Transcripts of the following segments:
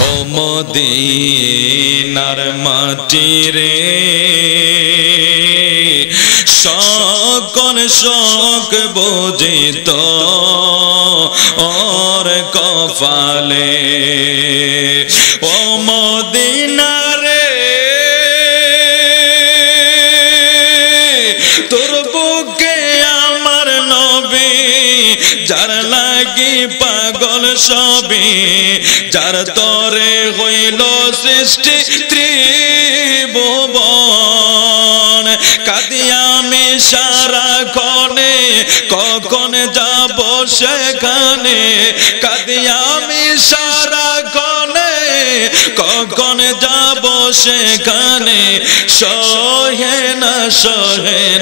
ও মদিনার মাটি রে সকল শোক বুঝিত ওর কপালে ও মদিনা রে তোর বুকে আমার নবী যার লাগি পাগল সবে যার তরে হইল সৃষ্টি ত্রিভুবন কাঁদি আমি সারাক্ষণে কখন যাব সেখানে কাঁদি আমি সারাক্ষণে কখন যাব সেখানে সহে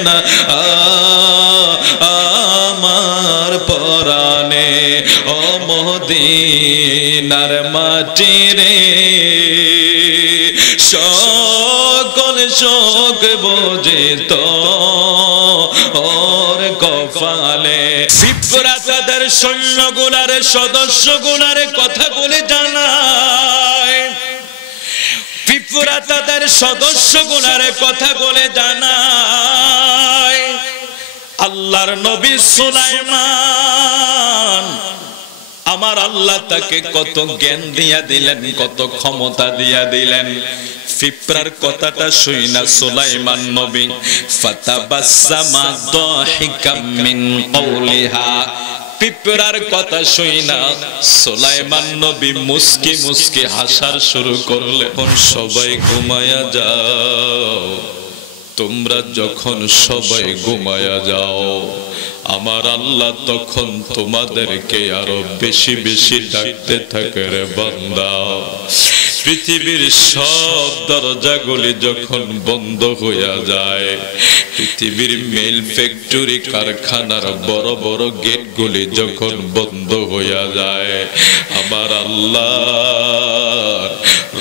না আমার পরাণে ও মদিনার মাটি রে সকল শোক বুঝিত ওর কপালে পিঁপড়া তাদের সৈন্যগুলার সদস্যগুলার কথাগুলি জানায় পিঁপড়া তাদের সদস্যগুলার কথাগুলি জানায় আল্লাহর নবী সুলাইমান আমার আল্লাহ তাকে কত জ্ঞান দিয়া দিলেন কত ক্ষমতা দিয়া দিলেন পিঁপড়ার কথাটা শুইনা সুলাইমান নবী ফাতাবাসসামা দাহিকাম মিন কওলিহা পিঁপড়ার কথা শুইনা সুলাইমান নবী মুস্কি মুস্কি হাসার শুরু করলেন সবাই ঘুমায়া যাও তোমরা যখন সবাই ঘুমায়া যাও আমার আল্লাহ তখন তোমাদেরকে আরো বেশি বেশি ডাকতে থাকে রে বান্দা পৃথিবীর সব দরজাগুলি যখন বন্ধ হইয়া যায় পৃথিবীর মিল ফ্যাক্টরি কারখানার বড় বড় গেটগুলি যখন বন্ধ হইয়া যায় আমার আল্লাহ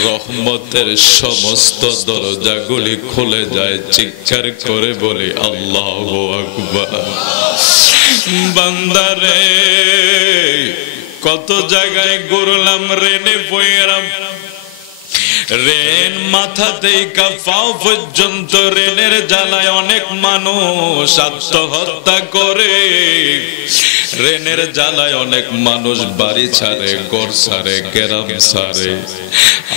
রহমতের সমস্ত দরজাগুলি খুলে যায় চিৎকার করে বলে আল্লাহু আকবার বান্দারে কত জায়গায় ঘুরলাম রেনে বইরাম রেন মাথা থেকে পাও পর্যন্ত রেনের জ্বালায় অনেক মানুষ আত্মহত্যা করে রেনের জ্বালায় অনেক মানুষ বাড়ি ছাড়ে ঘর ছাড়ে গ্রাম ছাড়ে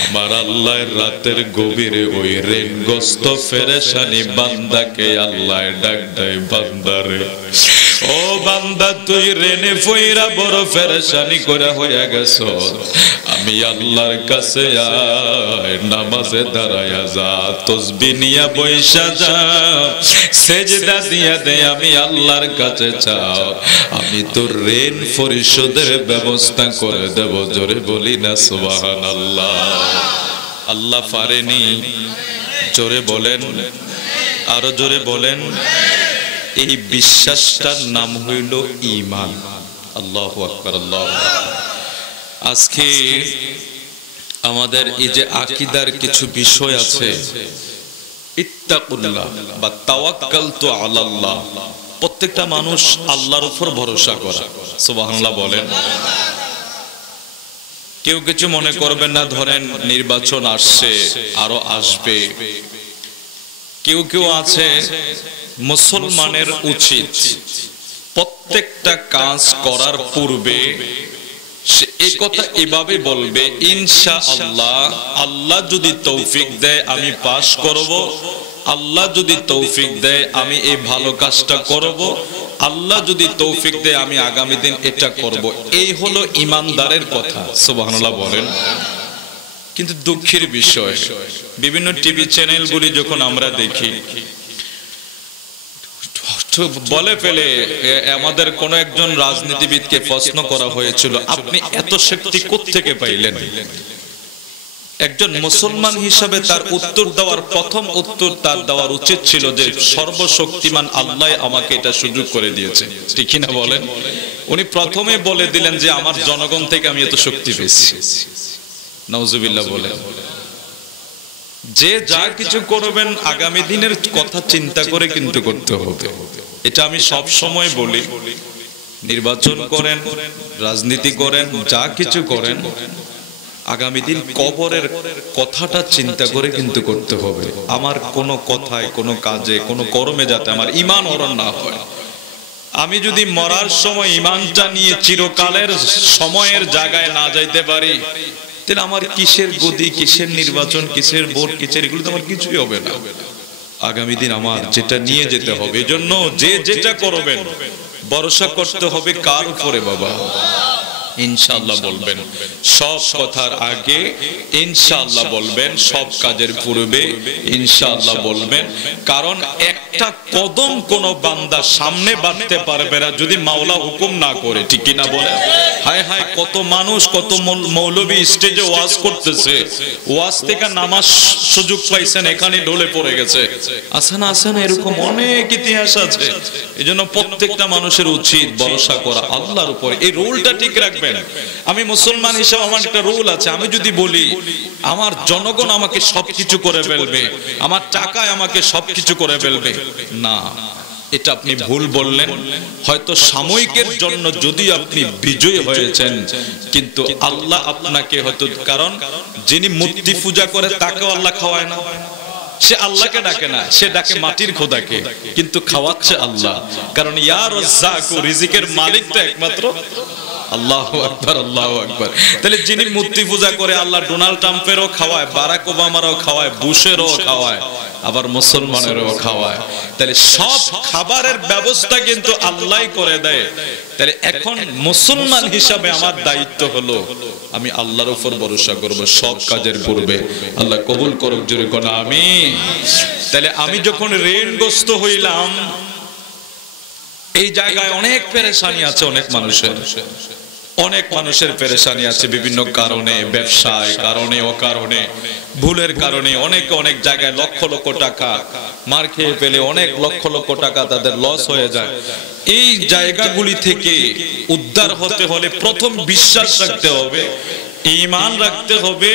আমার আল্লাহর রাতের গভীরে ওই রেনগ্রস্ত ফেরেশানি বান্দাকে আল্লাহ ডাক দেয় বান্দারে ও বান্দা তুই রেনে ফইরা বড় ফেরেশানি করে হইয়া গেছো আমি আল্লাহর কাছে আয় নামাজে দাঁড়ায়া যা তাসবিহ নিয়া বইসা যা সেজদা দিয়া দে আমি আল্লাহর কাছে চাও আমি তোর ঋণ পরিশোধের ব্যবস্থা করে দেব জোরে বলি না সুবহানাল্লাহ আল্লাহ পারেনি জোরে বলেন আরো জোরে বলেন এই বিশ্বাসটার নাম হইল ঈমান আল্লাহু আকবার আল্লাহু আকবার আজকে আমাদের এই যে আকীদার কিছু বিষয় আছে ইত্তাকুল্লাহ বা তাওয়াক্কালতু আলাল্লাহ প্রত্যেকটা মানুষ আল্লাহর উপর ভরসা করা সুবহানাল্লাহ বলেন কেউ কিছু মনে করবেন না ধরেন নির্বাচন আসছে আরো আসবে কেউ কেউ আছে মুসলমানের উচিত প্রত্যেকটা কাজ করার পূর্বে সে এই কথা এভাবে বলবে ইনশাআল্লাহ আল্লাহ যদি তৌফিক দেয় আমি পাস করব আল্লাহ যদি তৌফিক দেয় আমি এই ভালো কাজটা করব আল্লাহ যদি তৌফিক দেয় আমি আগামী দিন এটা করব এই হলো ঈমানদারের কথা সুবহানাল্লাহ বলেন কিন্তু দুঃখের বিষয় বিভিন্ন টিভি চ্যানেলগুলি যখন আমরা দেখি বলে ফেলে আমাদের কোন একজন রাজনীতিবিদকে প্রশ্ন করা হয়েছিল আপনি এত শক্তি কোত্থেকে পাইলেন একজন মুসলমান হিসাবে তার উত্তর দেওয়ার প্রথম উত্তর তার দেওয়ার উচিত ছিল যে সর্বশক্তিমান আল্লাহ আমাকে এটা সুযোগ করে দিয়েছে ঠিক কি না বলেন উনি প্রথমে বলে দিলেন যে আমার জনগণ থেকে আমি এত শক্তি পেয়েছি নাউজুবিল্লাহ বলেন যে যা কিছু করবেন আগামী দিনের কথা চিন্তা করে কিন্তু করতে হবে এটা আমি সব সময় বলি নির্বাচন করেন রাজনীতি করেন যা কিছু করেন আগামী দিন কবরের কথাটা চিন্তা করে কিন্তু করতে হবে। আমার কোনো কথায়, কোনো কাজে, কোনো কর্মে যাতে আমার ঈমান হরণ না হয়। আমি যদি মরার সময় ঈমানটা নিয়ে চিরকালের সময়ের জায়গায় না যাইতে পারি, তাহলে আমার কিসের গদি, কিসের নির্বাচন, কিসের ভোট, কিসের এগুলো তো আমার কিছুই হবে না। আগামী দিন আমার যেটা নিয়ে যেতে হবে, এজন্য যে যেটা করবেন ভরসা করতে হবে কার উপরে বাবা? ইনশাআল্লাহ বলবেন। সব কথার আগে ইনশাআল্লাহ বলবেন, সব কাজের পূর্বে ইনশাআল্লাহ বলবেন। কারণ একটা কদম কোন বান্দা সামনে বাড়তে পারবে না যদি মাওলা হুকুম না করে, ঠিক কি না বলেন? হায় হায়, কত মানুষ, কত মৌলবী স্টেজে ওয়াজ করতেছে, ওয়াজ থেকে নামাজ সুযোগ পাইছেন, এখানে ঢলে পড়ে গেছে। আছে না, আছে না, এরকম অনেক ইতিহাস আছে। এজন্য প্রত্যেকটা মানুষের উচিত ভরসা করা আল্লাহর উপর। এই রুলটা ঠিক রাখবেন। আমি মুসলমান হিসেবে আমার একটা রুল আছে, আমি যদি বলি আমার জনগণ আমাকে সবকিছু করে ফেলবে, আমার টাকায় আমাকে সবকিছু করে ফেলবে, না, এটা আপনি ভুল বললেন। হয়তো সাময়িকের জন্য যদি আপনি বিজয়ী হয়েছেন, কিন্তু আল্লাহ আপনাকে হয়তো, কারণ যিনি মূর্তি পূজা করে তাকেও আল্লাহ খাওয়ায় না, সে আল্লাহকে ডাকে না, সে ডাকে মাটির খোদাকে, কিন্তু খাওয়াচ্ছে আল্লাহ। কারণ ইয়া রাজ্জাক, রিজিকের মালিক তো একমাত্র আল্লাহু আকবার, আল্লাহু আকবার। তাহলে যিনি মূর্তি পূজা করে আল্লাহ ডোনাল্ড ট্রাম্পেরও খাওয়ায়, বারাক ওবামারও খাওয়ায়, বুশেরও খাওয়ায়, আবার মুসলমানেরও খাওয়ায়। তাহলে সব খাবারের ব্যবস্থা কিন্তু আল্লাহই করে দেয়। তাহলে এখন মুসলমান হিসাবে আমার দায়িত্ব হলো আমি আল্লাহর উপর ভরসা করব সব কাজের পূর্বে। আল্লাহ কবুল করুক, জোরে কোন আমিন। তাহলে আমি যখন ঋণগ্রস্ত হইলাম, এই জায়গায় অনেক পেরেশানি আছে, অনেক মানুষের পেরেশানি আছে বিভিন্ন কারণে, ব্যবসায় কারণে, অকারণে, ভুলের কারণে। অনেক জায়গায় লক্ষ লক্ষ টাকা মার খেয়ে ফেলে, অনেক লক্ষ লক্ষ টাকা তাদের লস হয়ে যায়। এই জায়গাগুলি থেকে উদ্ধার হতে হলে প্রথম বিশ্বাস রাখতে হবে, ঈমান রাখতে হবে,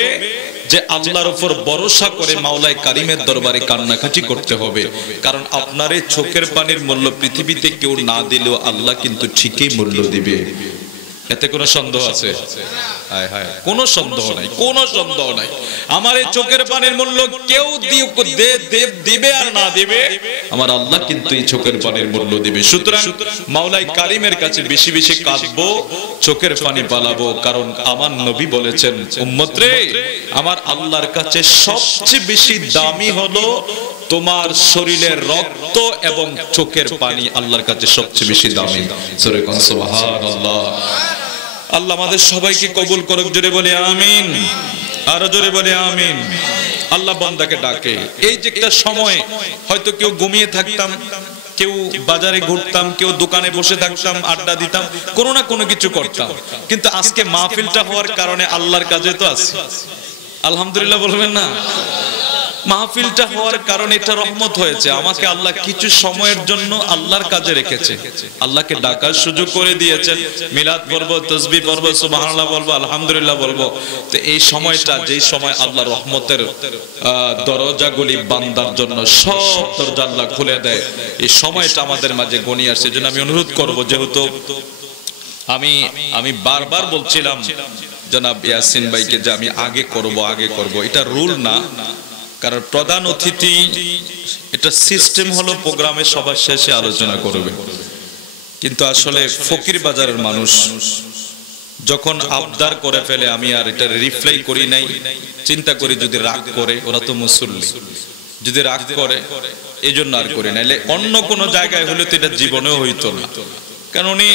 যে আল্লাহর উপর ভরসা করে মাওলাই কারিমের দরবারে কান্নাকাটি করতে হবে। কারণ আপনার এই চোখের পানির মূল্য পৃথিবীতে কেউ না দিলেও আল্লাহ কিন্তু ঠিকই মূল্য দিবে। এতে কোনো সন্দেহ আছে? হায় হায়, কোনো সন্দেহ নাই, কোনো সন্দেহ নাই। আমার এই চোখের পানির মূল্য কেউ দিবে আর না দিবে, আমার আল্লাহ কিন্তু এই চোখের পানির মূল্য দিবে। সুতরাং মাওলাই কারিমের কাছে বেশি বেশি কাঁদবো, চোখের পানি পালাবো। কারণ আমার নবী বলেছেন, উম্মত রে, আমার আল্লাহর কাছে সবচেয়ে বেশি দামি হলো তোমার শরীরের রক্ত এবং চোখের পানি, আল্লাহর কাছে সবচেয়ে বেশি দামি। সূরা সুবহানাল্লাহ। আল্লাহ আমাদের সবাইকে কবুল করুক, জোরে বলে আমিন, আরো জোরে বলে আমিন। আল্লাহ বান্দাকে ডাকে। এই যে একটা সময় হয়তো কেউ ঘুমিয়ে থাকতাম, কেউ বাজারে ঘুরতাম, কেউ দোকানে বসে থাকতাম, আড্ডা দিতাম, কোনো না কোনো কিছু করতাম, কিন্তু আজকে মাহফিলটা হওয়ার কারণে আল্লাহর কাজে তো আছি। আলহামদুলিল্লাহ বলবেন না? মাহফিলটা হওয়ার কারণে এটা রহমত হয়েছে। আমাকে আল্লাহ কিছু সময়ের জন্য আল্লাহর কাজে রেখেছে, আল্লাহকে ডাকার সুযোগ করে দিয়েছেন। মিলাদ পড়বো, তাসবিহ পড়বো, সুবহানাল্লাহ বলবো, আলহামদুলিল্লাহ বলবো। তো এই সময়টা, যেই সময় আল্লাহ রহমতের দরজাগুলি বান্দার জন্য সব দরজা আল্লাহ খুলে দেয়, এই সময়টা আমাদের মাঝে গনিয়ে আসছে। জন্য আমি অনুরোধ করবো, যেহেতু আমি বারবার বলছিলাম জনাব ইয়াসিন ভাইকে যে আমি আগে করব, এটা রুল না। কারণ প্রধান অতিথি, এটা সিস্টেম হলো প্রোগ্রামে সবার শেষে আলোচনা করবে, কিন্তু আসলে ফকির বাজারের মানুষ যখন আবদার করে ফেলে, আমি আর এটা রিপ্লাই করি নাই। চিন্তা করি যদি রাগ করে, ওরা তো মুসল্লি, যদি রাগ করে এই জন্য আর করি না। অন্য কোনো জায়গায় হলে তো এটা জীবনেও হইতো না। কারণ উনি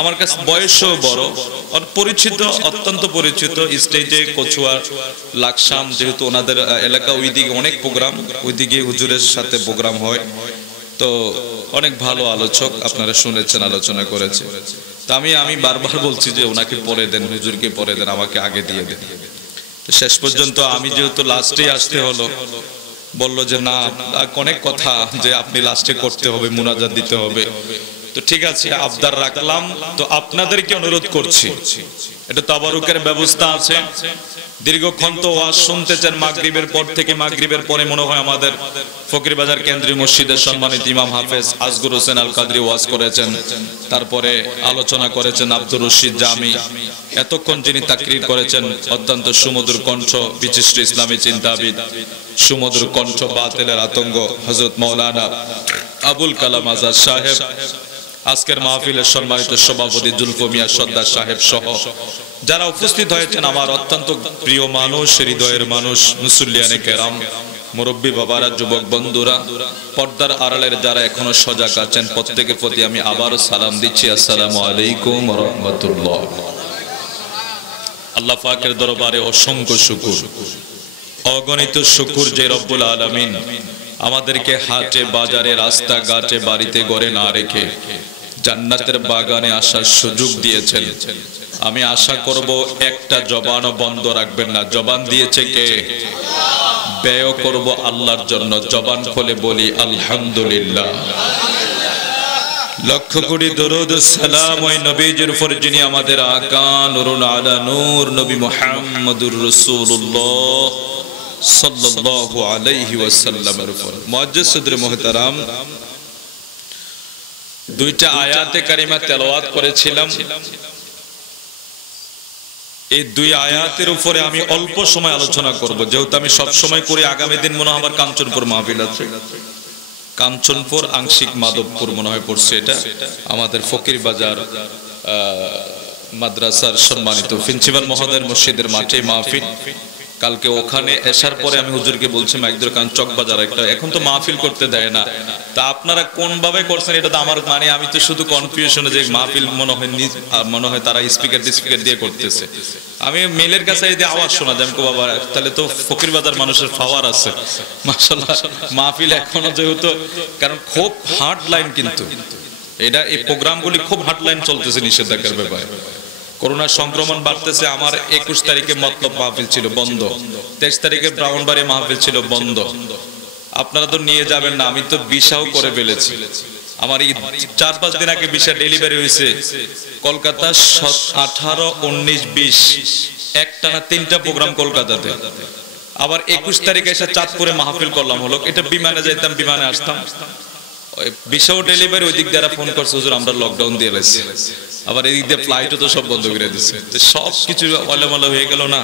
আমার কাছে বয়সও বড়, পরিচিত, অত্যন্ত পরিচিত। স্টেজে কচুয়া, লাকসাম, যেহেতু ওনাদের এলাকা, ওইদিকে অনেক প্রোগ্রাম, ওইদিকে হুজুরের সাথে প্রোগ্রাম হয়, তো অনেক ভালো আলোচক, আপনারা শুনেছেন, আলোচনা করেছে। তা আমি বারবার বলছি যে ওনাকে পরে দেন, হুজুরকে পরে দেন, আমাকে আগে দিয়ে দেন। শেষ পর্যন্ত আমি যেহেতু লাস্টে আসতে হলো, বললো যে না, অনেক কথা যে আপনি লাস্টে করতে হবে, মুনাজাত দিতে হবে। তো ঠিক আছে, আবদার রাখলাম। তো আপনাদেরকে অনুরোধ করছি, এটা তাবারুকের ব্যবস্থা আছে। দীর্ঘক্ষণ তো ওয়াজ শুনতেছেন মাগরিবের পর থেকে, মাগরিবের পরে মনে হয় আমাদের ফকিরবাজার কেন্দ্রীয় মসজিদের সম্মানিত ইমাম হাফেজ আসগর হোসেন আল কাদরি ওয়াজ করেছেন, তারপরে আলোচনা করেছেন আব্দুর রশিদ জামি, এতক্ষণ যিনি তাকরীর করেছেন অত্যন্ত সুমধুর কণ্ঠ বিশিষ্ট ইসলামী চিন্তাবিদ, সুমধুর কণ্ঠ বাতিলের আতঙ্ক হযরত মাওলানা আবুল কালাম আজাদ সাহেব, আজকের মাহফিলের সম্মানিত সভাপতি জুলফু মিয়া সর্দার সাহেব সহ যারা উপস্থিত হয়েছেন আমার অত্যন্ত প্রিয় মানুষ, হৃদয়ের মানুষ, মুসল্লিয়ানে কেরাম, মুরব্বী বাবারা, যুবক বন্ধুরা, পর্দার আড়ালের যারা এখনো সজাগ আছেন, প্রত্যেকের প্রতি আমি আবারও সালাম দিচ্ছি, আসসালামু আলাইকুম ওয়া রাহমাতুল্লাহ। আল্লাহ পাকের দরবারে অসংখ্য শুকর, অগণিত শুকর যে রব্বুল আলামিন আমাদেরকে হাটে বাজারে রাস্তাঘাটে বাড়িতে ঘরে না রেখে জান্নাতের বাগানে আসার সুযোগ দিয়েছেন। আমি আশা করব একটা জবানও বন্ধ রাখবেন না। জবান দিয়েছে কে? ব্যয় করব আল্লাহর জন্য। জবান খুলে বলি আলহামদুলিল্লাহ। লক্ষ কোটি দরুদ সালাম ওই নবীজির উপর যিনি আমাদের আকা নূরুন আলা নূর, নবী মুহাম্মদুর রাসূলুল্লাহ সাল্লাল্লাহু আলাইহি ওয়াসাল্লামের উপর। মুআজ্জিজ সদরে মুহতারাম, দুইটা আয়াতে কারিমা তেলাওয়াত করেছিলাম। এই দুই আয়াতের উপরে আমি অল্প সময় আলোচনা করব, যেহেতু আমি সব সময় করি। আগামী দিন মনে হয় আমার কাঞ্চনপুর মাহফিল আছে, কাঞ্চনপুর আংশিক মাধবপুর মনে হয় পড়ছে, এটা আমাদের ফকিরবাজার মাদ্রাসার সম্মানিত প্রিন্সিপাল মহোদয়ের মসজিদের মাঠে মাহফিল। কালকে ওখানে আসার পরে আমি হুজুরকে বলছি মাইকদুর কারণ চকবাজার একটা, এখন তো মাহফিল করতে দেয় না, তা আপনারা কোন ভাবে করছেন এটা তো আমার মানে আমি তো শুধু কনফিউশনে যে মাহফিল মনে হয় তারা স্পিকার দিয়ে করতেছে। আমি মেলের কাছে এই যে আওয়াজ শোনা যায়, আমি কো বাবা তাহলে তো ফকিরবাজার মানুষের পাওয়ার আছে মাশাআল্লাহ। মাহফিল এখনো যেহেতু, কারণ খুব হার্ড লাইন, কিন্তু এটা এই প্রোগ্রামগুলি খুব হার্ড লাইন চলতেছে নিষেধাজ্ঞার ব্যাপারে। করোনা সংক্রমণ বাড়তেছে। আমার 21 তারিখে মতলব মাহফিল ছিল বন্ধ, 23 তারিখে ব্রাহ্মণবাড়ি মাহফিল ছিল বন্ধ। আপনারা তো নিয়ে যাবেন না, আমি তো ভিসাও করে ফেলেছি। আমার এই 4-5 দিন আগে ভিসা ডেলিভারি হয়েছে। কলকাতা 18, 19, 20 একটানা 3টা প্রোগ্রাম কলকাতাতে। আবার 21 তারিখে এসে চাঁদপুরে মাহফিল করলাম, হলো এটা বিমানে যাইতাম, বিমানে আসতাম। ভিসাও ডেলিভারি, ওই দিক দ্বারা ফোন করছে হুজুর আমরা লকডাউন দিয়ে রয়েছি। আবার এদিক দিয়ে ফ্লাইটও তো সব বন্ধ করে দিচ্ছে, সব কিছু অলেমলে হয়ে গেল না।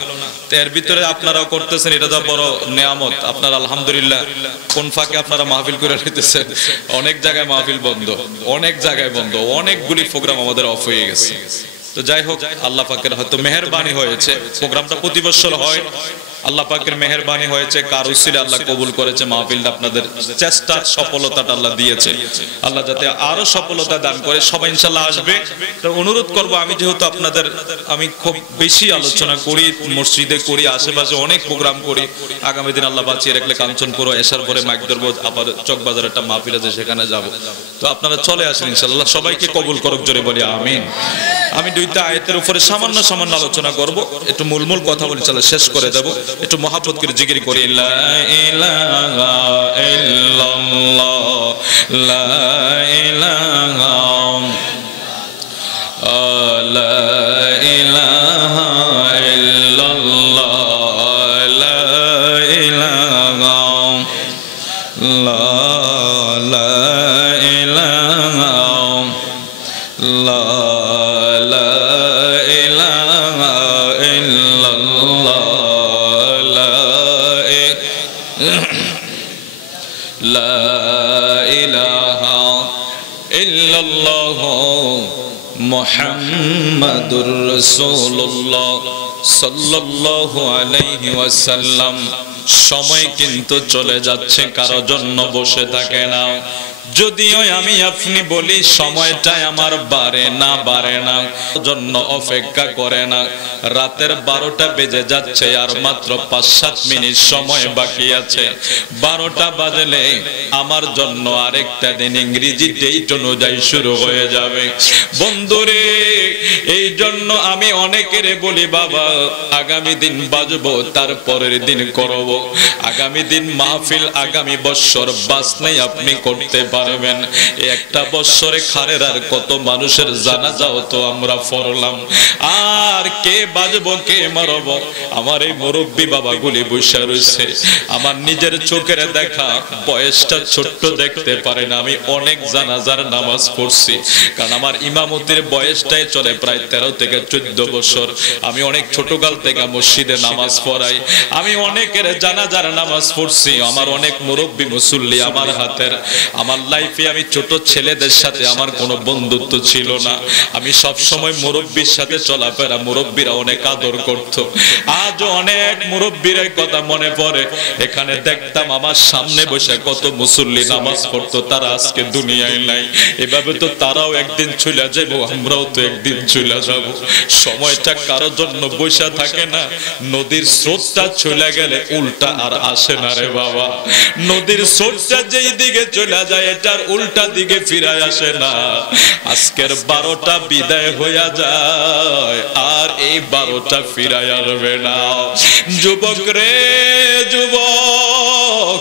তো এর ভিতরে আপনারাও করতেছেন, এটা তো বড় নেয়ামত। আপনারা আলহামদুলিল্লাহ কোন ফাঁকে আপনারা মাহফিল করে নিতেছেন। অনেক জায়গায় মাহফিল বন্ধ, অনেক জায়গায় বন্ধ, অনেকগুলি প্রোগ্রাম আমাদের অফ হয়ে গেছে। তো যাই হোক, আল্লাহ পাকের হয়তো মেহেরবানি হয়েছে, প্রোগ্রামটা প্রতি বছর হয়, আল্লাহ পাকের মেহেরবানি হয়েছে, কার উসিলে আল্লাহ কবুল করেছে মাহফিলটা। আপনাদের চেষ্টার সফলতাটা আল্লাহ দিয়েছে, আল্লাহ যাতে আরো সফলতা দান করে। সবাই ইনশাআল্লাহ আসবে। তো অনুরোধ করব, আমি যেহেতু আপনাদের আমি খুব বেশি আলোচনা করি, মসজিদে করি, আশেপাশে অনেক প্রোগ্রাম করি। আগামী দিন আল্লাহ বাঁচিয়ে রাখলে কাঞ্চনপুর এসার পরে মাইক ধরবো, আবার চকবাজার একটা মাহফিল আছে সেখানে যাব। তো আপনারা চলে আসেন ইনশাআল্লাহ। সবাইকে কবুল করুক, জোরে বলি আমিন। আমি দুইটা আয়াতের উপরে সামান্য আলোচনা করব, একটু মূল কথা বলে চলে শেষ করে দেব। একটু মহব্বত করে জিকির করি, লা ইলাহা ইল্লাল্লাহ, লা ইলাহা, লা ইলাহা ইল্লাল্লাহ, লা ইলাহা, লা ইলাহা, লা মুহাম্মাদুর রাসূলুল্লাহ সাল্লাল্লাহু আলাইহি ওয়াসাল্লাম। সময় কিন্তু চলে যাচ্ছে, কারো জন্য বসে থাকে না। যদিও আমি আপনি বলি সময়টা আমার বাড়ে না, জন্য অপেক্ষা করে না। রাতের 12টা বেজে যাচ্ছে, আর মাত্র 5-7 মিনিট সময় বাকি আছে। 12টা বাজলে আমার জন্য আরেকটা দিন ইংরেজি ডেট অনুযায়ী শুরু হয়ে যাবে। বন্ধুরে, এই জন্য আমি অনেকের বলি বাবা আগামী দিন বাজবো, তারপরের দিন করব। আগামী দিন মাহফিল, আগামী বছর বাস নেই আপনি করতে পারবেন একটা বছরে খারের আর কত মানুষের জানাজাও তো আমরা পড়লাম, আর কে বাজবো কে মারব? আমার এই মুরব্বী বাবাগুলি বসে রয়েছে, আমার নিজের চোখের দেখা, বয়সটা ছোট্ট দেখতে পারেন, আমি অনেক জানাজার নামাজ পড়ছি, কারণ আমার ইমামতির বয়সটাই চলে প্রায় 13 থেকে 14 বছর। আমি অনেক ছোটকাল থেকে মসজিদে নামাজ পড়াই, আমি অনেকের জানাজার নামাজ পড়ছি, আমার অনেক মুরব্বী মুসল্লি আমার হাতের। আমার লাইফে আমি ছোট ছেলেদের সাথে আমার কোনো বন্ধুত্ব ছিল না, আমি সব সময় মুরব্বীর সাথে চলাফেরা, মুরব্বীরা অনেক আদর করত। আজ অনেক মুরব্বীর কথা মনে পড়ে, এখানে দেখতাম আমার সামনে বসে কত মুসল্লি নামাজ পড়তো, তারা আজকে দুনিয়ায় নাই। এভাবে তো তারাও একদিন চলে যাবো, আমরাও তো একদিন চলে যাব। সময়টা কারোর জন্য বসে থাকে না, নদীর স্রোতটা চলে গেলে উল্টা আর আসে না রে বাবা। নদীর স্রোতটা যেই দিকে চলে যায় এটার উল্টা দিকে ফিরে আসে না। আজকের 12টা বিদায় হইয়া যায়, আর এই 12টা ফিরে আসবে না। যুবক রে যুবক,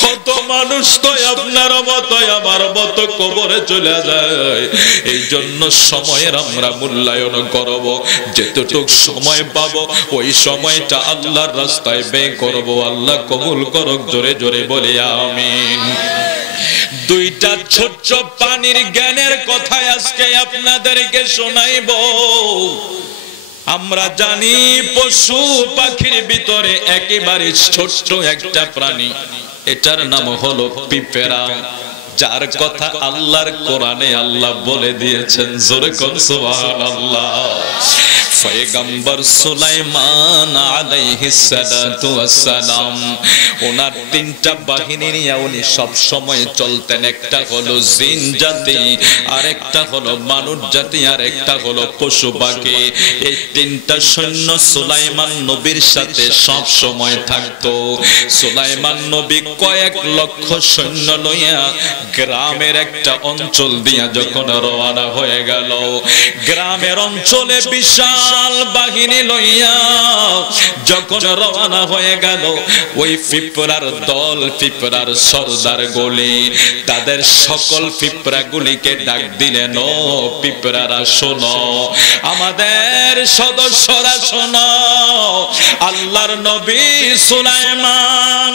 কত মানুষ তো আপনার মতো আমার মতো কবরে চলে যায়। এই জন্য সময়ের আমরা মূল্যায়ন করব, যেতটুক সময় পাবো ওই সময়টা আল্লাহর রাস্তায় ব্যয় করব। আল্লাহ কবুল করুক, জোরে জোরে বলি আমিন। দুইটা ছোট্ট পানির জ্ঞানের কথা আজকে আপনাদেরকে শোনাইব। আমরা জানি পশু পাখির ভিতরে একেবারে ছোট্ট একটা প্রাণী, এটার নাম হলো পিঁপড়া, যার কথা আল্লাহর কোরআনে আল্লাহ বলে দিয়েছেন, জোরে কোন সুবহানাল্লাহ। পয়গম্বর সুলাইমান আলাইহিস সালাতু ওয়াস সালাম, ওনার 3টা বাহিনী নিয়ে উনি সব সময় চলতেন। একটা হলো জিন জাতি, আরেকটা হলো মানুষ জাতি, আর একটা হলো পশু পাখি। এই 3টা সৈন্য সুলাইমান নবীর সাথে সব সময় থাকতো। সুলাইমান নবী কয়েক লক্ষ সৈন্য লইয়া গ্রামের একটা অঞ্চল দিয়া যখন রওনা হয়ে গেল, গ্রামের অঞ্চলে বিশাল বাহিনী লইয়া যখন রওনা হয়ে গেল, ওই পিঁপড়ার দল, পিঁপড়ার সর্দার গুলি তাদের সকল পিঁপড়া গুলিকে ডাক দিলেন, ও পিঁপড়ারা শোনো, আমাদের সদস্যরা শোনো, আল্লাহর নবী সুলাইমান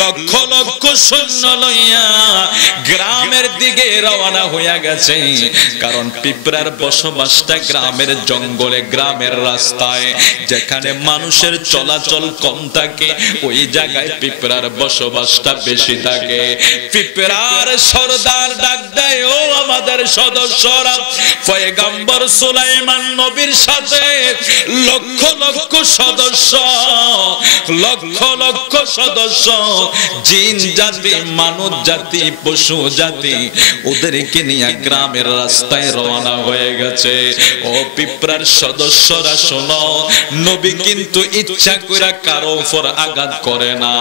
লক্ষ লক্ষ সৈন্য লইয়া গ্রামের দিকে রওনা হইয়া গেছে। কারণ পিঁপড়ার বসবাসটা গ্রামের জঙ্গলে, গ্রামের রাস্তায়, যেখানে মানুষের চলাচল কম থাকে ওই জায়গায় পিঁপড়ার বসবাসটা বেশি থাকে। পিঁপড়ার সর্দার ডাক দেয়, ও আমাদের সদস্যরা, পয়গম্বর সুলাইমান নবীর সাথে লক্ষ লক্ষ সদস্য, লক্ষ লক্ষ সদস্য, জিন জাতি, মানব জাতি, পশু জাতি, ওদেরকে নিয়ে গ্রামের রাস্তায় রওনা হয়ে গেছে। ও পিঁপড়ার সদস্যরা শোনো, নবী কিন্তু ইচ্ছা করে কারো উপর আঘাত করে না,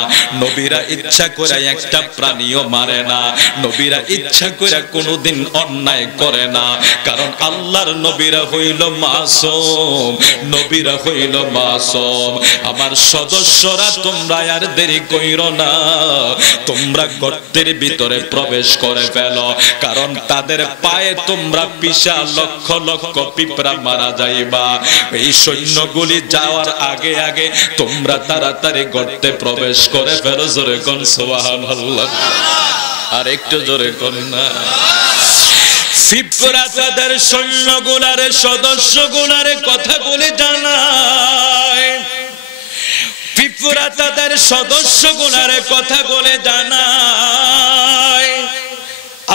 নবীরা ইচ্ছা করে একটা প্রাণীও মারে না, নবীরা ইচ্ছা করে কোনোদিন অন্যায় করে না, কারণ আল্লাহর নবীরা হইল মাসুম, নবীরা হইল মাসুম। আমার সদস্যরা তোমরা আর দেরি কইরো না, তোমরা গর্তের ভিতরে প্রবেশ করে ফেলো, কারণ তাদের পায়ে তোমরা পিষা লক্ষ লক্ষ পিঁপড়া মারা যাইবা। এই সৈন্যগুলি যাওয়ার আগে আগে তোমরা তাড়াতাড়ি গর্তে প্রবেশ করে ফেলো। জোরে কোন সুবহানাল্লাহ, আর একটু জোরে কোন না। পিঁপড়া তাদের সৈন্যগুলার, সদস্যগুলার কথাগুলি জানায়, পিঁপড়া তাদের সদস্যগুলার কথাগুলি জানায়।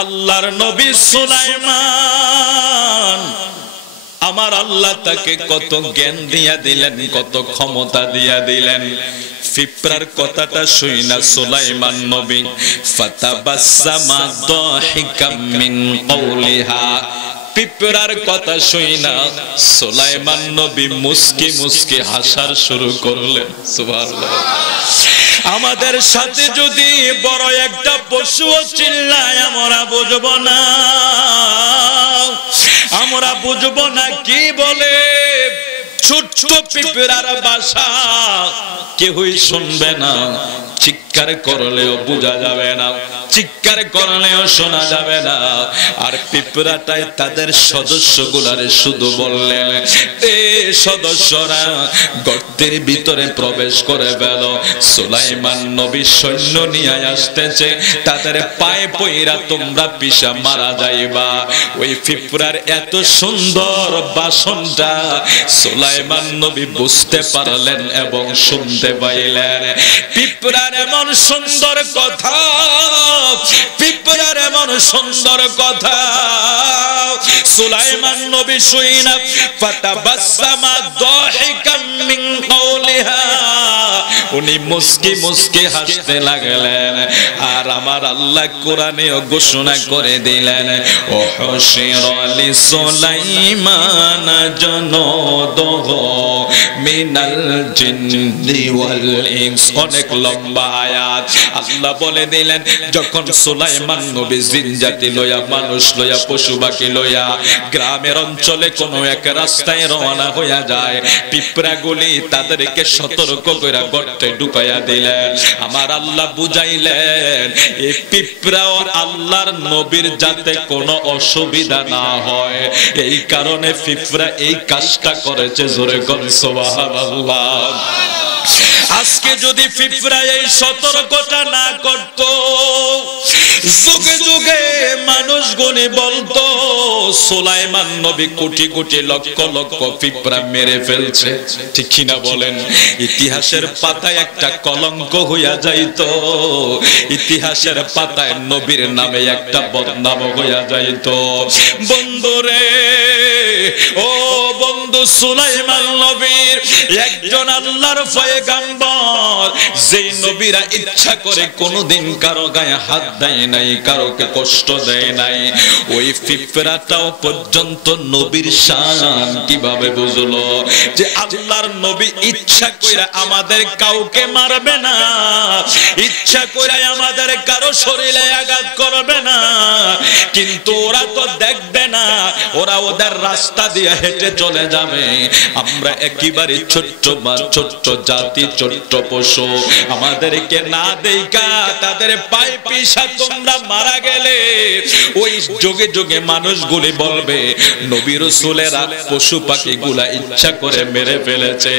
আল্লাহর নবী সুলাইমান, আমার আল্লাহ তাকে কত জ্ঞান দিয়া দিলেন, কত ক্ষমতা দিয়া দিলেন। পিঁপড়ার কথাটা শুইনা সুলাইমান নবী ফাতাবাসসামা দাহিকাম মিন কওলিহা, পিঁপড়ার কথা শুইনা সুলাইমান নবী মুস্কি মুস্কি হাসার শুরু করলেন। সুবহানাল্লাহ। আমাদের সাথে যদি বড় একটা পশুও চিল্লায় আমরা বুঝবো না, আমরা বুঝবো না কি বলে। ছোট্ট পিঁপড়ার বাসা কেউই শুনবে না, চিৎকার করলেও বোঝা যাবে না, চিৎকার করলেও শোনা যাবে না। আর পিঁপড়াটাই তাদের সদস্যগুলারে শুধু বললেন, এ সদস্যরা গর্তের ভিতরে প্রবেশ করে ফেলো, সুলাইমান নবী সৈন্য নিয়ে আসতেছে, তাদের পায়ে পইরা তোমরা পিষা মারা যাইবা। ওই পিঁপড়ার এত সুন্দর ভাষণটা সুলাইমান নবী বুঝতে পারলেন এবং শুনতে পাইলেন। পিঁপড়ার এমন সুন্দর কথা, পিঁপড়ার এমন সুন্দর কথা সুলাইমান নবী শুইনা ফাতাবাসসামা দাহিকাম মিন কাওলিহা, উনি মুস্কি মুস্কি হাসতে লাগলেন। আর আমার আল্লাহ কোরআনেও ঘোষণা করে দিলেন, ও হুশিরা লিসুলাইমান জুনুদুহু মিনাল জিন্নি ওয়াল ইনস। অনেক লম্বা আয়াত। আল্লাহ বলে দিলেন, যখন সুলাইমান নবী জিন জাতি লইয়া, মানুষ লইয়া, পশু পাখি লইয়া গ্রামের অঞ্চলে কোনো এক রাস্তায় রওনা হইয়া যায়, পিঁপড়াগুলি তাদেরকে সতর্ক করে গর্তে ঢুকাইয়া দিলেন। আমার আল্লাহ বুঝাইলেন, এই পিঁপড়াও আল্লাহর নবীর যাতে কোনো অসুবিধা না হয়, এই কারণে পিঁপড়া এই কাজটা করেছে। জোরে কোন সুবহানাল্লাহ। আজকে যদি পিঁপড়া এই সতর্কতা না করত, যুগে যুগে মানুষগুলি বলতো সুলাইমান নবী কোটি কোটি লক্ষ লক্ষ পিঁপড়া মেরে ফেলছে। ঠিক কিনা বলেন? ইতিহাসের পাতায় একটা কলঙ্ক হইয়া যাইতো, ইতিহাসের পাতায় নবীর নামে একটা বদনাম হইয়া যাইতো। বন্ধুরে, ও বন্ধু, সুলাইমান নবীর একজন আল্লাহর পয়গম্বর, যেই নবীরা ইচ্ছা করে কোনোদিন কারো গায়ে হাত দেয় নাই, কারোকে কষ্ট দেয় নাই, ওই পিঁপড়াটাও পর্যন্ত নবীর শান কিভাবে বুঝলো যে আল্লাহর নবী ইচ্ছা কইরা আমাদের কাউকে মারবে না, ইচ্ছা কইরা আমাদের কারো শরীরে আঘাত করবে না, কিন্তু ওরা তো দেখবে না, ওরা ওদের রাস্তা দিয়ে হেঁটে চলে যাবে। আমরা একেবারে ছোট্ট ছোট্ট জাতি, ছোট্ট পশু, আমাদেরকে না দেখা তাদের পায়ে পিষা তোমরা মারা গেলে ওই যুগে যুগে মানুষগুলি বলবে নবী রাসূলেরা পশু পাখিগুলা ইচ্ছা করে মেরে ফেলেছে।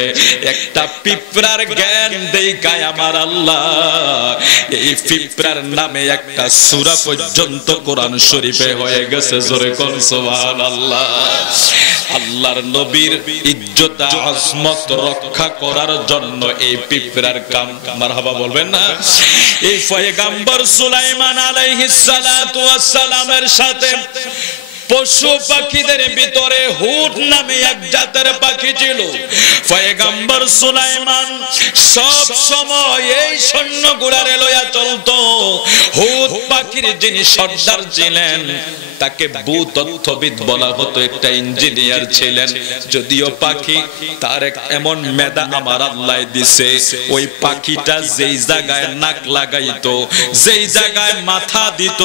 একটা পিঁপড়ার জ্ঞান দেখায় আমার আল্লাহ এই পিঁপড়ার নামে একটা সূরা পর্যন্ত কোরআন শরীফে হয়ে গেছে। জোরে কোন সুবহানাল্লাহ। আল্লাহর নবীর ইজ্জত আজমত রক্ষা করার জন্য এই পিঁপড়ার কাম। মারহাবা বলবেন না? এই পয়গম্বর সুলাইমান আলাইহিস সালাতু ওয়াস সালামের সাথে পশু পাখিদের ভিতরে হুদ নামে এক জাতের পাখি ছিল। পয়গম্বর সুলাইমান সব সময় এই সৈন্যগুলারে লইয়া চলতো। হুদ পাখির যিনি সর্দার ছিলেন তাকে ভূতত্ত্ববিদ বলা হতো, একটা ইঞ্জিনিয়ার ছিলেন। যদিও পাখি, তার এমন মেধা আমার আল্লাহ দিছে, ওই পাখিটা যেই জায়গায় নাক লাগাইতো, যেই জায়গায় মাথা দিত,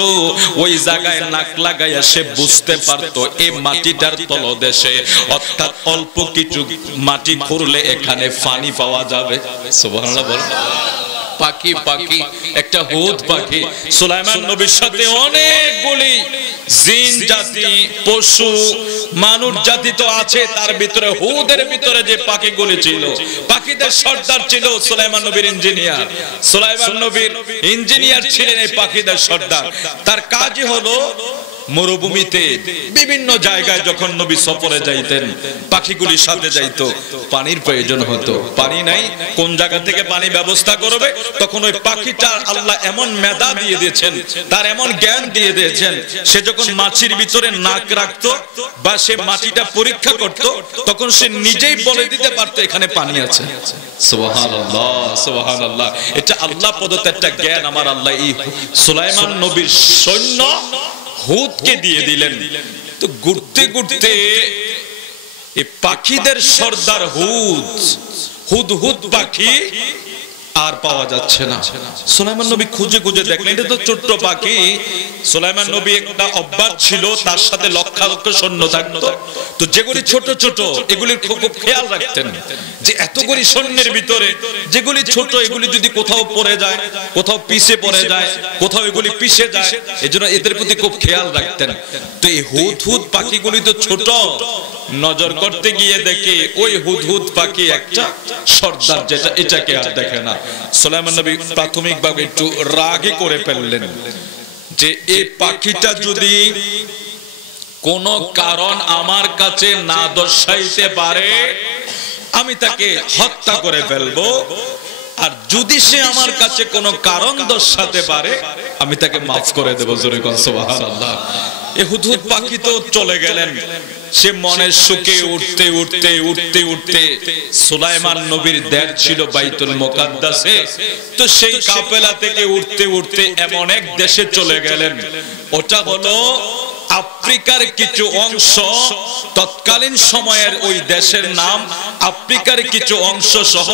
ওই জায়গায় নাক লাগাইয়া সে বুঝতে পারতো এই মাটিটার তলদেশে, অর্থাৎ অল্প কিছু মাটি খুঁড়লে এখানে পানি পাওয়া যাবে। সুবহানাল্লাহ বল। পাখি পাখি একটা হুদ পাখি। সুলাইমান নবীর সাথে অনেকগুলি জিন জাতি, পশু, মানুষ জাতি তো আছে, তার ভিতরে হুদের ভিতরে যে পাখিগুলি ছিল, পাখিদের সর্দার ছিল সুলাইমান নবীর ইঞ্জিনিয়ার। সুলাইমান নবীর ইঞ্জিনিয়ার ছিলেন এই পাখিদের সর্দার। তার কাজই হলো মরুভূমিতে বিভিন্ন জায়গায় যখন নবী সফরে যাইতেন, পাখিগুলির সাথে যাইতো, পানির প্রয়োজন হতো, পানি নাই, কোন জায়গা থেকে পানি ব্যবস্থা করবে, তখন ওই পাখিটা আল্লাহ এমন মেধা দিয়ে দিয়েছেন, তার এমন জ্ঞান দিয়ে দিয়েছেন, সে যখন মাছির ভিতরে নাক রাখতো বা সে মাটিটা পরীক্ষা করত, তখন সে নিজেই বলে দিতে পারতো এখানে পানি আছে। সুবহানাল্লাহ, সুবহানাল্লাহ। এটা আল্লাহ প্রদত্ত একটা জ্ঞান আমার আল্লাহ এই সুলাইমান নবীর সৈন্য হুদকে দিয়ে দিলেন। তো ঘুরতে ঘুরতে এই পাখিদের সর্দার হুদ পাখি আর পাওয়া যাচ্ছে না। সুলাইমান নবী খুঁজে খুঁজে দেখলেন এটা তো ছোট্ট পাখি। সুলাইমান নবী একটা অভ্যাস ছিল, তার সাথে লক্ষ লক্ষ সৈন্য থাকতো, তো যেগুলি ছোট ছোট এগুলির খুব খেয়াল রাখতেন যে এতগুলি সৈন্যের ভিতরে যেগুলি ছোট এগুলি যদি কোথাও পড়ে যায়, কোথাও পিছে পড়ে যায়, কোথাও এগুলি পিছে যায়, এজন্য এদের প্রতি খুব খেয়াল রাখতেন। তো এই হুদহুদ পাখিগুলি তো ছোট, নজর করতে গিয়ে দেখে ওই হুদহুদ পাখি একটা সর্দার, যেটা এটাকে আর দেখে না। সুলাইমান নবী প্রাথমিকভাবে একটু রাগে করে ফেললেন যে এই পাখিটা যদি কোন কারণ আমার কাছে না দর্শাইতে পারে আমি তাকে হত্যা করে ফেলবো, আর যদি সে আমার কাছে কোনো কারণ দর্শাতে পারে আমি তাকে মাফ করে দেব। জোরে কোন সুবহানাল্লাহ। এই হুদহুদ পাখি তো চলে গেলেন। সে মনের সুখে উঠতে উঠতে উঠতে উঠতে সুলাইমান নবীর দেশ ছিল বাইতুল মুকাদ্দাসে, তো সেই কাফেলা থেকে উঠতে উঠতে এমন এক দেশে চলে গেলেন, ওটা হলো আফ্রিকার কিছু অংশ। তৎকালীন সময়ের ওই দেশের নাম আফ্রিকার কিছু অংশ সহ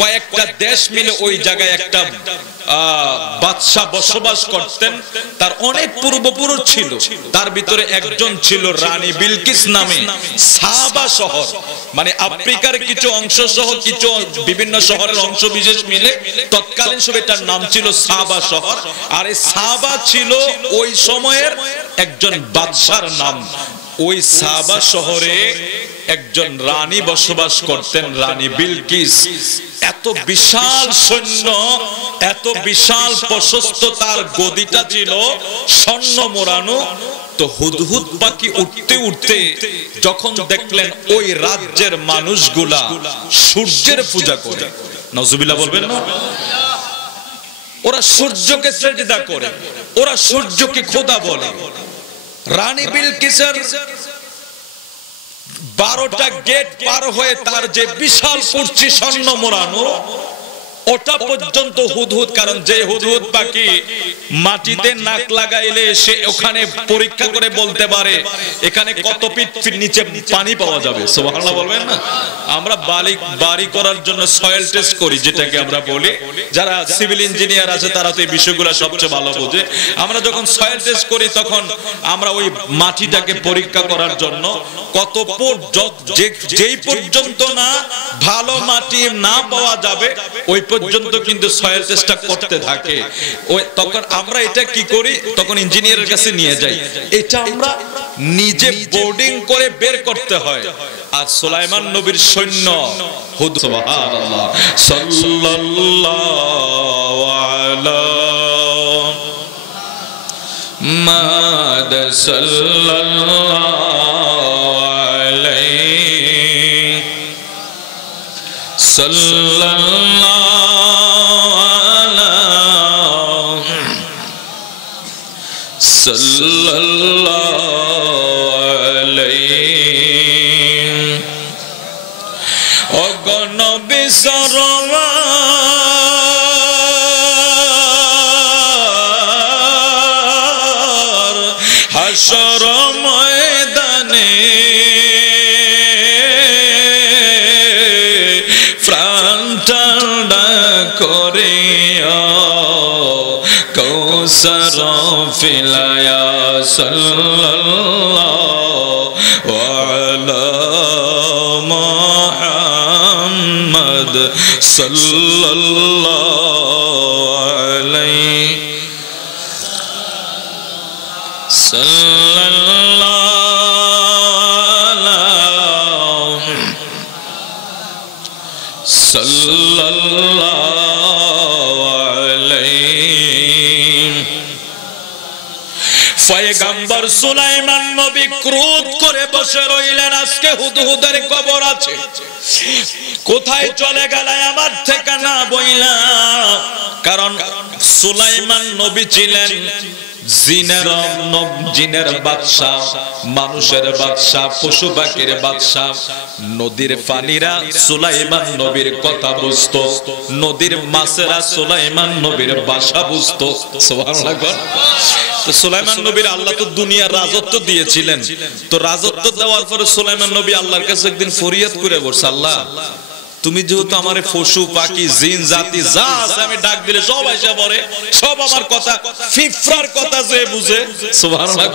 কয়েকটা দেশ মিলে ওই জায়গায় একটা বাদশা বসবাস করতেন। তার অনেক পূর্বপুরুষ ছিল, তার ভিতরে একজন ছিল রানী বিলকিস নামে। সাবা শহর মানে আফ্রিকার কিছু অংশ সহ কিছু বিভিন্ন শহরের অংশ বিশেষ মিলে তৎকালীন সময়ে তার নাম ছিল সাবা শহর। আর এই সাবা ছিল ওই সময়ের একজন বাদশার নাম। ওই সাবা শহরে একজন রানী বসবাস করতেন, রানী বিলকিস। এত বিশাল সৈন্য, এত বিশাল প্রশস্ত তার গদিটা ছিল স্বর্ণ মোড়ানো। তো হুদহুদ পাখি উঠতে উঠতে যখন দেখলেন ওই রাজ্যের মানুষগুলা সূর্যের পূজা করে, নাউজুবিল্লাহ বলবেন না, ওরা সূর্যকে সিজদা করে, ওরা সূর্যকে খোদা বলে। রানী বিলকিসের 12টা গেট পার হয়ে তার যে বিশাল কুরসি স্বর্ণ মোড়ানো ওটা পর্যন্ত হুদহুদ, কারণ যে হুদহুদ পাখি মাটিতে নাক লাগাইলে সে ওখানে পরীক্ষা করে বলতে পারে এখানে কত ফিট নিচে পানি পাওয়া যাবে। সুবহানাল্লাহ বলবেন না। আমরা বাড়ি করার জন্য সয়েল টেস্ট করি, যেটাকে আমরা বলি, যারা সিভিল ইঞ্জিনিয়ার আছে তারা তো এই বিষয়গুলো সবচেয়ে ভালো বোঝে। আমরা যখন সয়েল টেস্ট করি তখন আমরা ওই মাটিটাকে পরীক্ষা করার জন্য কত যেই পর্যন্ত না ভালো মাটি না পাওয়া যাবে ওই পর্যন্ত কিন্তু সয়েল টেস্টটা করতে থাকে। ওই তখন আমরা এটা কি করি, তখন ইঞ্জিনিয়ারের কাছে নিয়ে যাই, এটা আমরা নিজে বোর্ডিং করে বের করতে হয়। আর সুলাইমান নবীর সৈন্য সুবহানাল্লাহ সাল্লাল্লাহু আলা মাদ সাল্লাল্লাহু আলাইহি সাল্লাল্লাহু সাল্লাল্লাহু আলাইহি ও নবী সরওয়ার হাশর ময়দানে প্রাণটা করিয়া কৌসর ফিলায়া সাল্লাল্লাহু আলা মুহাম্মদ সাল্লাল্লাহু আলাইহি সাল্লাল্লাহু আলাইহি। পয়গম্বর সুলাইমান নবী ক্রোধ করে বসে রইলেন, আজকে হুদহুদের কবর আছে, কোথায় চলে গেল আমার ঠিকানা বইলা। কারণ সুলাইমান নবী ছিলেন জিনের বাদশা, মানুষের বাদশা, পশু পাখির বাদশা। নদীর পানিরা সুলাইমান নবীর কথা বুঝতো, নদীর মাছেরা সুলাইমান নবীর ভাষা বুঝতো। সুবহানাল্লাহ। তো সুলাইমান নবীর আল্লাহ তো দুনিয়ার রাজত্ব দিয়েছিলেন, তো রাজত্ব দেওয়ার পরে সুলাইমান নবী আল্লাহর কাছে একদিন ফরিয়াদ করে বলছে, আল্লাহ তুমি যেহেতু আমারে পশু পাখি জিন জাতি যা আছে আমি ডাক দিলে সব আইসা পড়ে, সব আমার কথা ফিফরার কথা যে বুঝে, সুবহানাল্লাহ।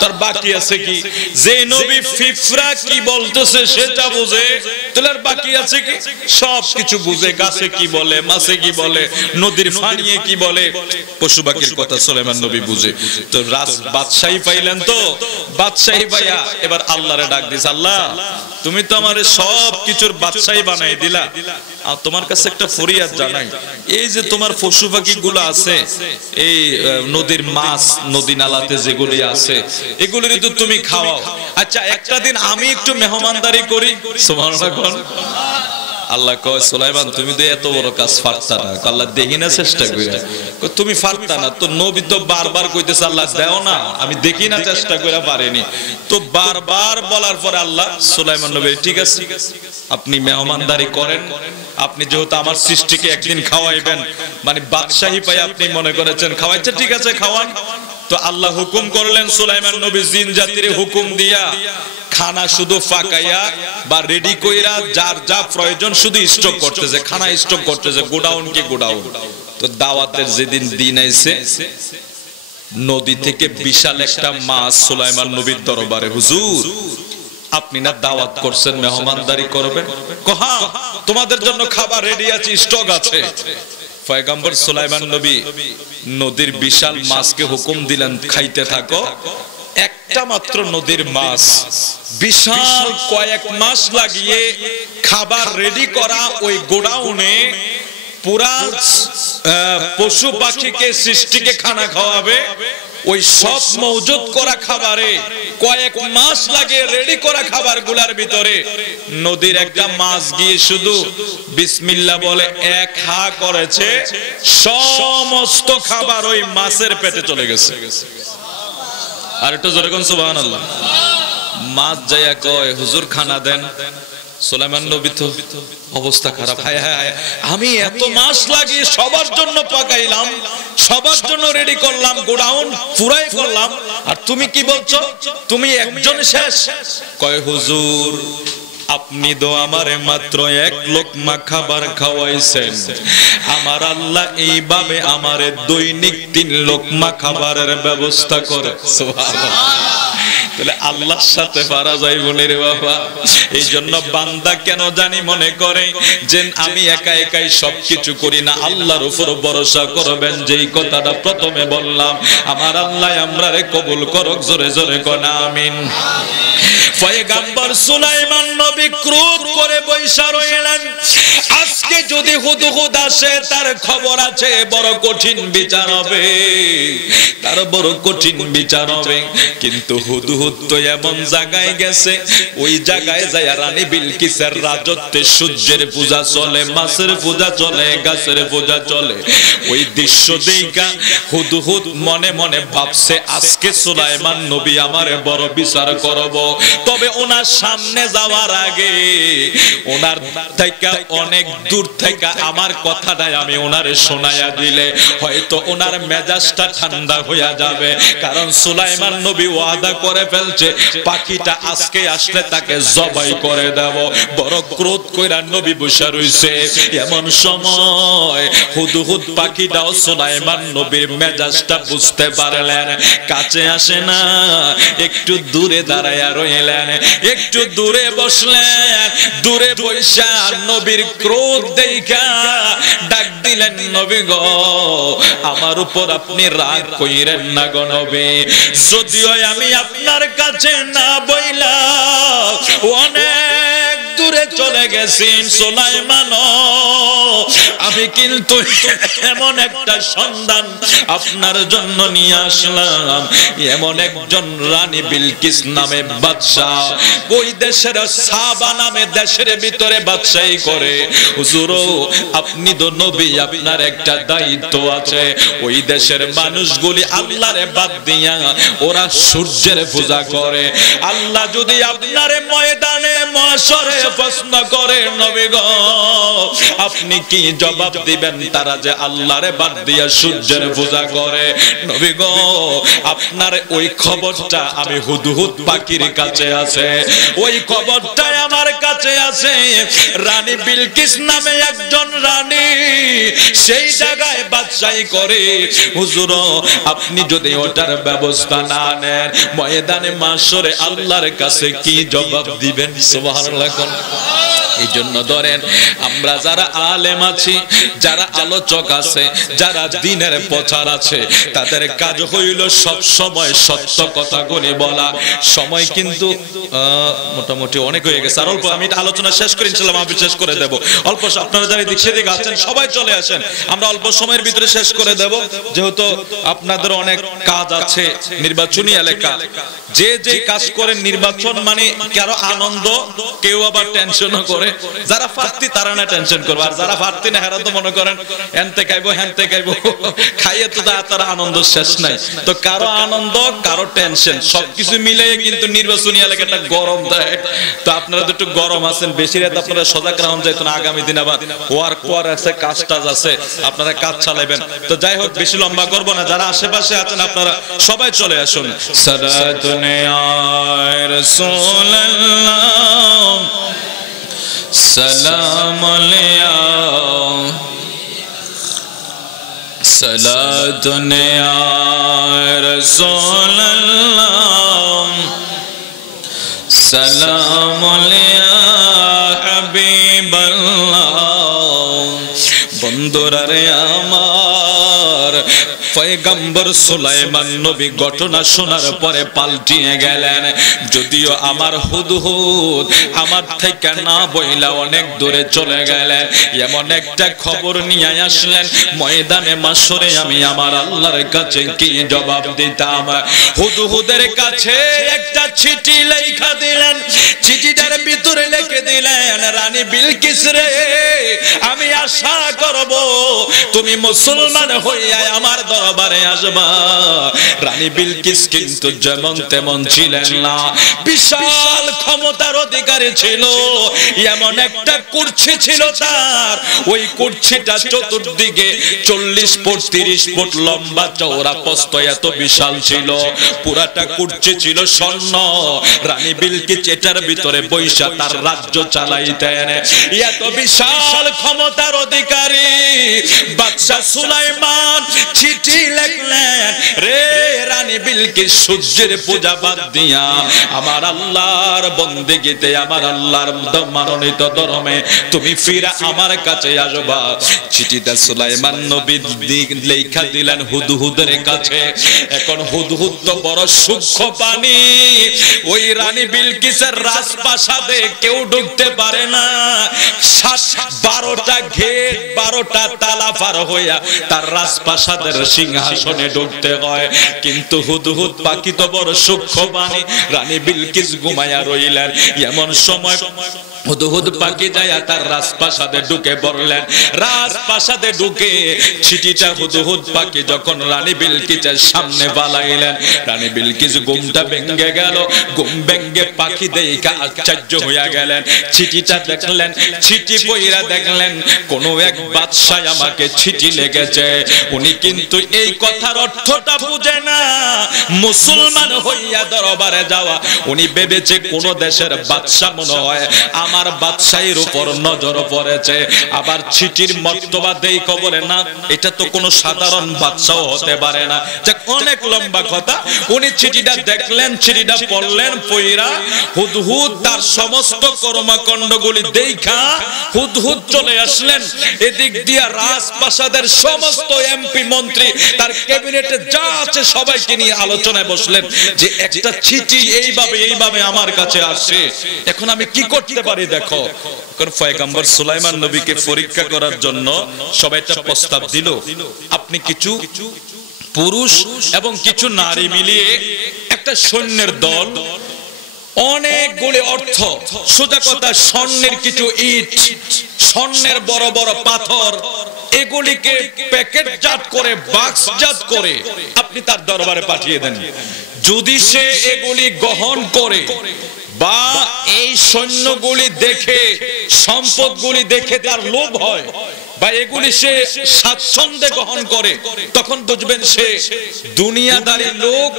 তার বাকি আছে কি? যে নবী ফিফরা কি বলতেছে সেটা বুঝে, তাহলে আর বাকি আছে কি? সব কিছু বুঝে, গাছে কি বলে, মাছে কি বলে, নদীর পানিয়ে কি বলে, পশু পাখির কথা সুলাইমান নবী বুঝে। তো বাদশাহী পাইলেন, তো বাদশাহী পাইয়া এবার আল্লাহরে ডাক দিস, আল্লাহ তুমি তো আমারে সব কিছুর বাদশাহী বানাই দিলা, আর তোমার কাছে একটা ফরিয়াদ জানাই, এই যে তোমার পশু পাখি গুলো আছে, এই নদীর মাছ নদী নালাতে যেগুলি আছে এগুলির তো তুমি খাওয়াও, আচ্ছা একটা দিন আমি একটু মেহমানদারি করি। সুবহানাল্লাহ। আল্লাহ কয় সুলাইমান তুমি তো এত বড় কাজ পারতা না। আল্লাহ দেখি না চেষ্টা কইরা, তুমি পারতা না তো, নবী তো বারবার কইতেছে আল্লাহ দাও না, আমি দেখি না চেষ্টা কইরা পারিনি। তো বারবার বলার পর আল্লাহ সুলাইমান নবী ঠিক আছে আপনি মেহমানদারি করেন, আপনি যেহেতু আমার সৃষ্টিকে একদিন খাওয়াইবেন, মানে বাদশাহী পাই আপনি মনে করেছেন খাওয়াইছে, ঠিক আছে খাওয়ান। তো আল্লাহ হুকুম করলেন সুলাইমান নবী জিন জাতির হুকুম দিয়া খানা শুধু ফাঁকাইয়া বা রেডি কইরা যার যা প্রয়োজন শুধু স্টক করতেছে, খানা স্টক করতেছে, গোডাউন কি গোডাউন। তো দাওয়াতের যেদিন দিন আইছে, নদী থেকে বিশাল একটা মাছ সুলাইমান নবীর দরবারে, হুজুর আপনি না দাওয়াত করছেন মেহমানদারি করবেন, কহা তোমাদের জন্য খাবার রেডি আছে, স্টক আছে। পয়গম্বর সুলাইমান নবী নদীর বিশাল মাছকে হুকুম দিলেন খাইতে থাকো। একটা মাত্র নদীর মাছ বিশাল কয়েক মাস লাগিয়ে খাবার রেডি করা ওই গোডাউনে পুরা পশু পাখিকে সৃষ্টিকে খানা খাওয়াবে। ওই সব মজুদ করা খাবারে কয়েক মাস লাগে রেডি করা খাবার গুলার ভিতরে নদীর একটা মাছ গিয়ে শুধু বিসমিল্লাহ বলে এক হা করেছে, সমস্ত খাবার ওই মাছের পেটে চলে গেছে। আর একটু জোরে কোন সুবহানাল্লাহ। মাছ যাইয়া কয় হুজুর খানা দেন। সুলাইমান নবী তো অবস্থা খারাপ, হায় হায় আমি এত মাস লাগিয়ে সবার জন্য পাকাইলাম, সবার জন্য রেডি করলাম, গোডাউন পুরাই করলাম, আর তুমি কি বলছো তুমি একজন শেষ। কয় হুজুর আপনি তো আমারে মাত্র এক লোকমা খাবার খাওয়াইছেন, আমার আল্লাহ এইভাবে আমারে দৈনিক 3 লোকমা খাবারের ব্যবস্থা করে। সুবহানাল্লাহ। তাহলে আল্লাহর সাথে পারা যাইব না রে বাবা। এই জন্য বান্দা কেন জানি মনে করে যে আমি একা একাই সবকিছু করি না, আল্লাহর উপর ভরসা করবেন। যেই কথাটা প্রথমে বললাম, আমার আল্লাহ আমরারে কবুল করুক, জোরে জোরে কোন আমিন। পয়গম্বর সুলাইমান নবী ক্রোধ করে বৈশা রইলেন, আজকে যদি হুদহুদ আসে তার খবর আছে বড় কঠিন বিচার হবে, তার বড় কঠিন বিচার হবে। কিন্তু হুদহুদ তো এমন জায়গায় গেছে, ওই জায়গায় যায় রানী বিলকিসের রাজত্বে সূর্যের পূজা চলে, মাছের পূজা চলে, গাছের পূজা চলে। ওই দৃশ্য দেখা হুদহুদ মনে মনে ভাবছে আজকে সুলাইমান নবী আমারে বড় বিচার করব। তবে ওনার সামনে যাওয়ার আগে ওনার থেকে অনেক দূর থেকে আমার কথাটাই আমি ওনারে শোনায়া দিলে হয়তো ওনার মেজাজটা ঠান্ডা হয়ে যাবে। কারণ সুলাইমান নবী ওয়াদা করে ফেলছে পাখিটা আজকে আসলে তাকে জবাই করে দেব। বড় ক্রোধ কইরা নবী বসে রইছে। এমন সময় হুদহুদ পাখিটাও সুলাইমান নবীর মেজাজটা বুঝতে পারলেন, কাছে আসে না, একটু দূরে দাঁড়ায়া রইলেন, একটু দূরে বসলেন। দূরে বৈশা নবীর ক্রোধ দেইখা ডাক দিলেন, নবী গো আমার উপর আপনি রাগ কইরেন না গো নবী, যদিও আমি আপনার কাছে না বইলা অনেক দূরে চলে গেছি সুলাইমান, আমি কিন্তু এমন একটা সন্ধান আপনার জন্য নিয়ে আসলাম। এমন একজন রানী বিলকিস নামে বাদশা, ওই দেশের সাবা নামে দেশের ভিতরে বাদশাহী করে। হুজুর আপনি তো নবী, আপনার একটা দায়িত্ব আছে। ওই দেশের মানুষগুলি আল্লাহরে বাদ দিয়া ওরা সূর্যের পূজা করে। আল্লাহ যদি আপনারে ময়দানে মহাশরে প্রশ্ন করে নবী গো আপনি কি জবাব দিবেন তারা যে আল্লাহরে বাদ দিয়া সূর্যের পূজা করে নবী গো আপনার ওই খবরটা আমি হুদহুদ পাখির কাছে আছে ওই খবরটা আমার কাছে আছে রানী বিলকিস নামে একজন রানী সেই জায়গায় বাদশাহী করে হুজুর আপনি যদি ওটার ব্যবস্থা না নেন ময়দানে মাশরে আল্লাহর কাছে কি জবাব দিবেন সুবহানাল্লাহ এই জন্য ধরেন আমরা যারা আলেম আছি যারা আলোচক আছে যারা দ্বীনের প্রচার আছে তাদের কাজ হইল সব সময় সত্য কথাগুলি বলা সময় কিন্তু মোটামুটি অনেক হয়ে গেছে আর অল্প আমি আলোচনা শেষ করে ইনশাআল্লাহ আমি শেষ করে দেব অল্প আপনারা যারা দিক সেদিকে আছেন সবাই চলে আসেন আমরা অল্প সময়ের ভিতরে শেষ করে দেব যেহেতু আপনাদের অনেক কাজ আছে নির্বাচনী এলাকা যে যে কাজ করেন নির্বাচন মানে কারো আনন্দ কেউ আবার টেনশনও করে যারা প্রার্থী তারা না টেনশন করবে আর যারা প্রার্থী না হেরা তো মনে করেন এনতে খাইবো হেনতে খাইবো খাইয়ে তো তার আনন্দ শেষ নাই তো কারো আনন্দ কারো টেনশন সবকিছু মিলে কিন্তু নির্বাচনী এলাকাটা গরম দেয় তো আপনারা তো একটু গরম আছেন বেশি রাত আপনারা সজাগ রাখুন যাইতো না আগামী দিন আবার ওয়ার্ক ওয়ার আছে কাজ টাজ আছে আপনারা কাজ চালাবেন তো যাই হোক বেশি লম্বা করব না যারা আশেপাশে আছেন আপনারা সবাই চলে আসুন সালাতুনে আয় রাসূলুল্লাহ সালাম আলাইয়া সালাতুনে আয় রাসূলুল্লাহ সালাম আলাইয়া হাবিবাল্লাহ বন্ধুরা রে আমার পয়গম্বর সুলাইমান নবী ঘটনা শোনার পরে পাল্টিয়ে গেলেন যদিও আমার হুদহুদ আমার থেকে না বইলা অনেক দূরে চলে গেলেন এমন একটা খবর নিয়ে আসলেন ময়দানে মাশরে আমি আমার আল্লাহর কাছে কি জবাব দিতাম হুদহুদের কাছে একটা চিঠি লেখা দিলেন চিঠিটার ভিতরে লিখে দিলেন রানী বিলকিস রে আমি আশা করব তুমি মুসলমান হইয়া আমার দরবারে আসবা রানী বিলকিস কিন্তু যেমন তেমন ছিলেন না বিশাল ক্ষমতার অধিকারী ছিল এমন একটা কুরসি ছিল তার ওই কুরসিটা চতুর্দিকে 40 ফুট 30 ফুট লম্বা চওড়া প্রস্থ এত বিশাল ছিল পুরাটা কুরসি ছিল স্বর্ণ রানী বিলকিস এটার ভিতরে বৈশা তার রাজ্য চালাইতেন এত বিশাল ক্ষমতার অধিকারী বাদশা সুলাইমান চিঠি লিখলেন রে রানী বিলকিস সূর্যের পূজা বাদ দিয়া আমার আল্লাহর বন্দেগীতে আমার আল্লাহর মনোনীত ধর্মে তুমি ফিরে আমার কাছে আসবা চিঠিটা সুলাইমান নবী লেখা দিলেন হুদহুদের কাছে এখন হুদহুদ তো বড় সূক্ষ্ম পানি ওই রানী বিলকিসের রাজপ্রাসাদে কেউ ঢুকতে পারে না 12টা গেট 12টা তালা পার হইয়া তার রাজপ্রাসাদের সিংহাসনে ঢুকতে হয় কিন্তু হুদহুদ পাখি তো বড় সূক্ষ্ম বাণী রানী বিলকিস ঘুমায়া রইলেন এমন সময় হুদহুদ পাখি যায়া তার রাজপ্রাসাদে ঢুকে পড়লেন রাজপ্রাসাদে ঢুকে চিঠিটা হুদহুদ পাখি যখন রানী বিলকিসের সামনে বালাইলেন রানী বিলকিস ঘুমটা ভেঙে গেল ঘুম ভেঙে পাখি দেখে আশ্চর্য হইয়া গেলেন চিঠিটা দেখলেন চিঠি পড়া দেখলেন কোন এক বাদশা আমাকে চিঠি লিখেছে উনি কিন্তু এই কথার অর্থটা বুঝে না মুসলমান হইয়া দরবারে যাওয়া উনি ভেবেছে কোন দেশের বাদশা মনে হয় আমার বাদশাহীর উপর নজর পড়েছে আবার চিঠির মর্তবা দেই কবলে না এটা তো কোনো সাধারণ বাদশাও হতে পারে না যাক অনেক লম্বা কথা উনি চিঠিটা দেখলেন চিঠিটা পড়লেন পয়রা হুদহুদ তার সমস্ত কর্মকাণ্ডগুলি দেখা হুদহুদ চলে আসলেন এদিক দিয়া রাজপ্রাসাদের সমস্ত এমপি মন্ত্রী তার ক্যাবিনেটে যা আছে সবাইকে নিয়ে আলোচনায় বসলেন যে একটা চিঠি এইভাবে আমার কাছে আসে এখন আমি কি করতে পারি দেখো কোন পয়গম্বর সুলাইমান নবীকে পরীক্ষা করার জন্য সবাই একটা প্রস্তাব দিল আপনি কিছু পুরুষ এবং কিছু নারী মিলিয়ে একটা সৈন্যের দল অনেকগুলি অর্থ সোজা কথা স্বর্ণের কিছু ইট স্বর্ণের বড় বড় পাথর এগুলিকে প্যাকেটজাত করে বাক্সজাত করে আপনি তার দরবারে পাঠিয়ে দেন যদি সে এগুলি গ্রহণ করে বা এই সৈন্যগুলি দেখে, সম্পদগুলি দেখে তার লোভ হয়, বা এগুলি সে স্বাচ্ছন্দ্যে গ্রহণ করে, তখন বুঝবেন সে দুনিয়াদারি লোক,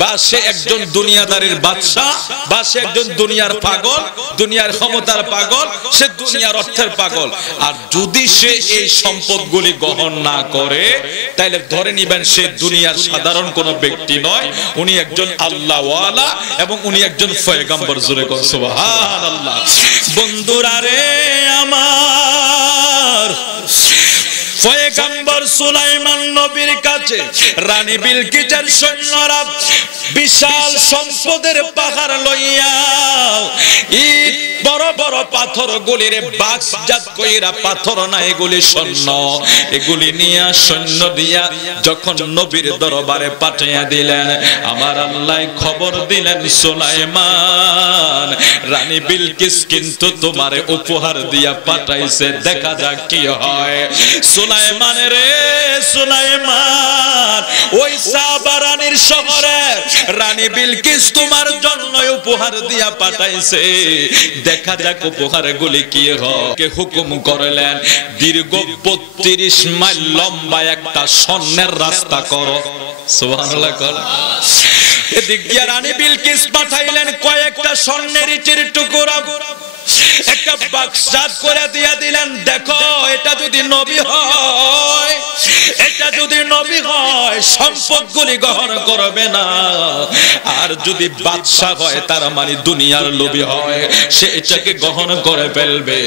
বা সে একজন দুনিয়াদারির বাদশা, বা সে একজন দুনিয়ার পাগল, দুনিয়ার ক্ষমতার পাগল, সে দুনিয়ার অর্থের পাগল। আর যদি সে এই সম্পদগুলি গ্রহণ না করে, তাহলে ধরে নিবেন সে দুনিয়ার সাধারণ কোন ব্যক্তি নয়, উনি একজন আল্লাহওয়ালা এবং উনি একজন পয়গম্বর। জোরে কর সুবহানাল্লাহ। বন্ধুরা রে আমার, পয়গম্বর সুলাইমান নবীর কাছে রানী বিলকিসের সৈন্যরা বিশাল সম্পদের পাহাড় লইয়া ইট বড় বড় পাথর গুলির বাক্সজাত কইরা, পাথর না এগুলি স্বর্ণ, এগুলি নিয়ে সৈন্য দিয়া যখন নবীর দরবারে পাঠিয়ে দিলেন, আমার আল্লাহ খবর দিলেন, সুলাইমান রানী বিলকিস কিন্তু তোমারে উপহার দিয়া পাঠাইছে, দেখা যাক কি হয়। সুলাইমান রে সুলাইমান, ওই সাবা রানীর শহরে রানী বিলকিস তোমার জন্য উপহার দিয়া পাঠাইছে, দেখা যাক উপহার গুলি কি হয়। হুকুম করলেন, দীর্ঘ 32 মাইল লম্বা একটা স্বর্ণের রাস্তা করো। সুবহানাল্লাহ। এদিক দিয়ে রানী বিলকিস পাঠাইলেন কয়েকটা স্বর্ণের ইটের টুকরা, একটা বাক্সাত করে দিয়া দিলেন, দেখো এটা যদি নবী হয়, এটা যদি নবী হয় সম্পদগুলি গ্রহণ করবে না, আর যদি বাদশা হয় তার মানে দুনিয়ার লোভী হয়, সে এটাকে গ্রহণ করে ফেলবে।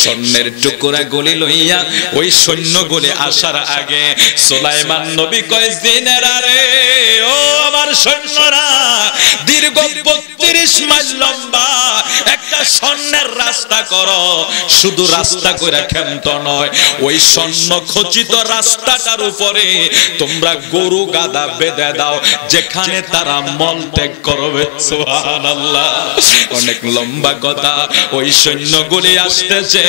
স্বর্ণের টুকরা গুলি লইয়া ওই সৈন্যগুলি আসার আগে সুলাইমান নবী কয়, দিনেরা রে ও আমার সৈন্যরা, দীর্ঘ 32 মাইল লম্বা একটা স্বর্ণের রাস্তা করো। শুধু রাস্তা করে ক্ষান্ত নয়, ওই স্বর্ণ খচিত রাস্তাটার উপরে তোমরা গরু গাধা বেঁধে দাও, যেখানে তারা মল ত্যাগ করবে। সুবহানাল্লাহ। অনেক লম্বা কথা। ওই সৈন্যগুলি আসতেছে,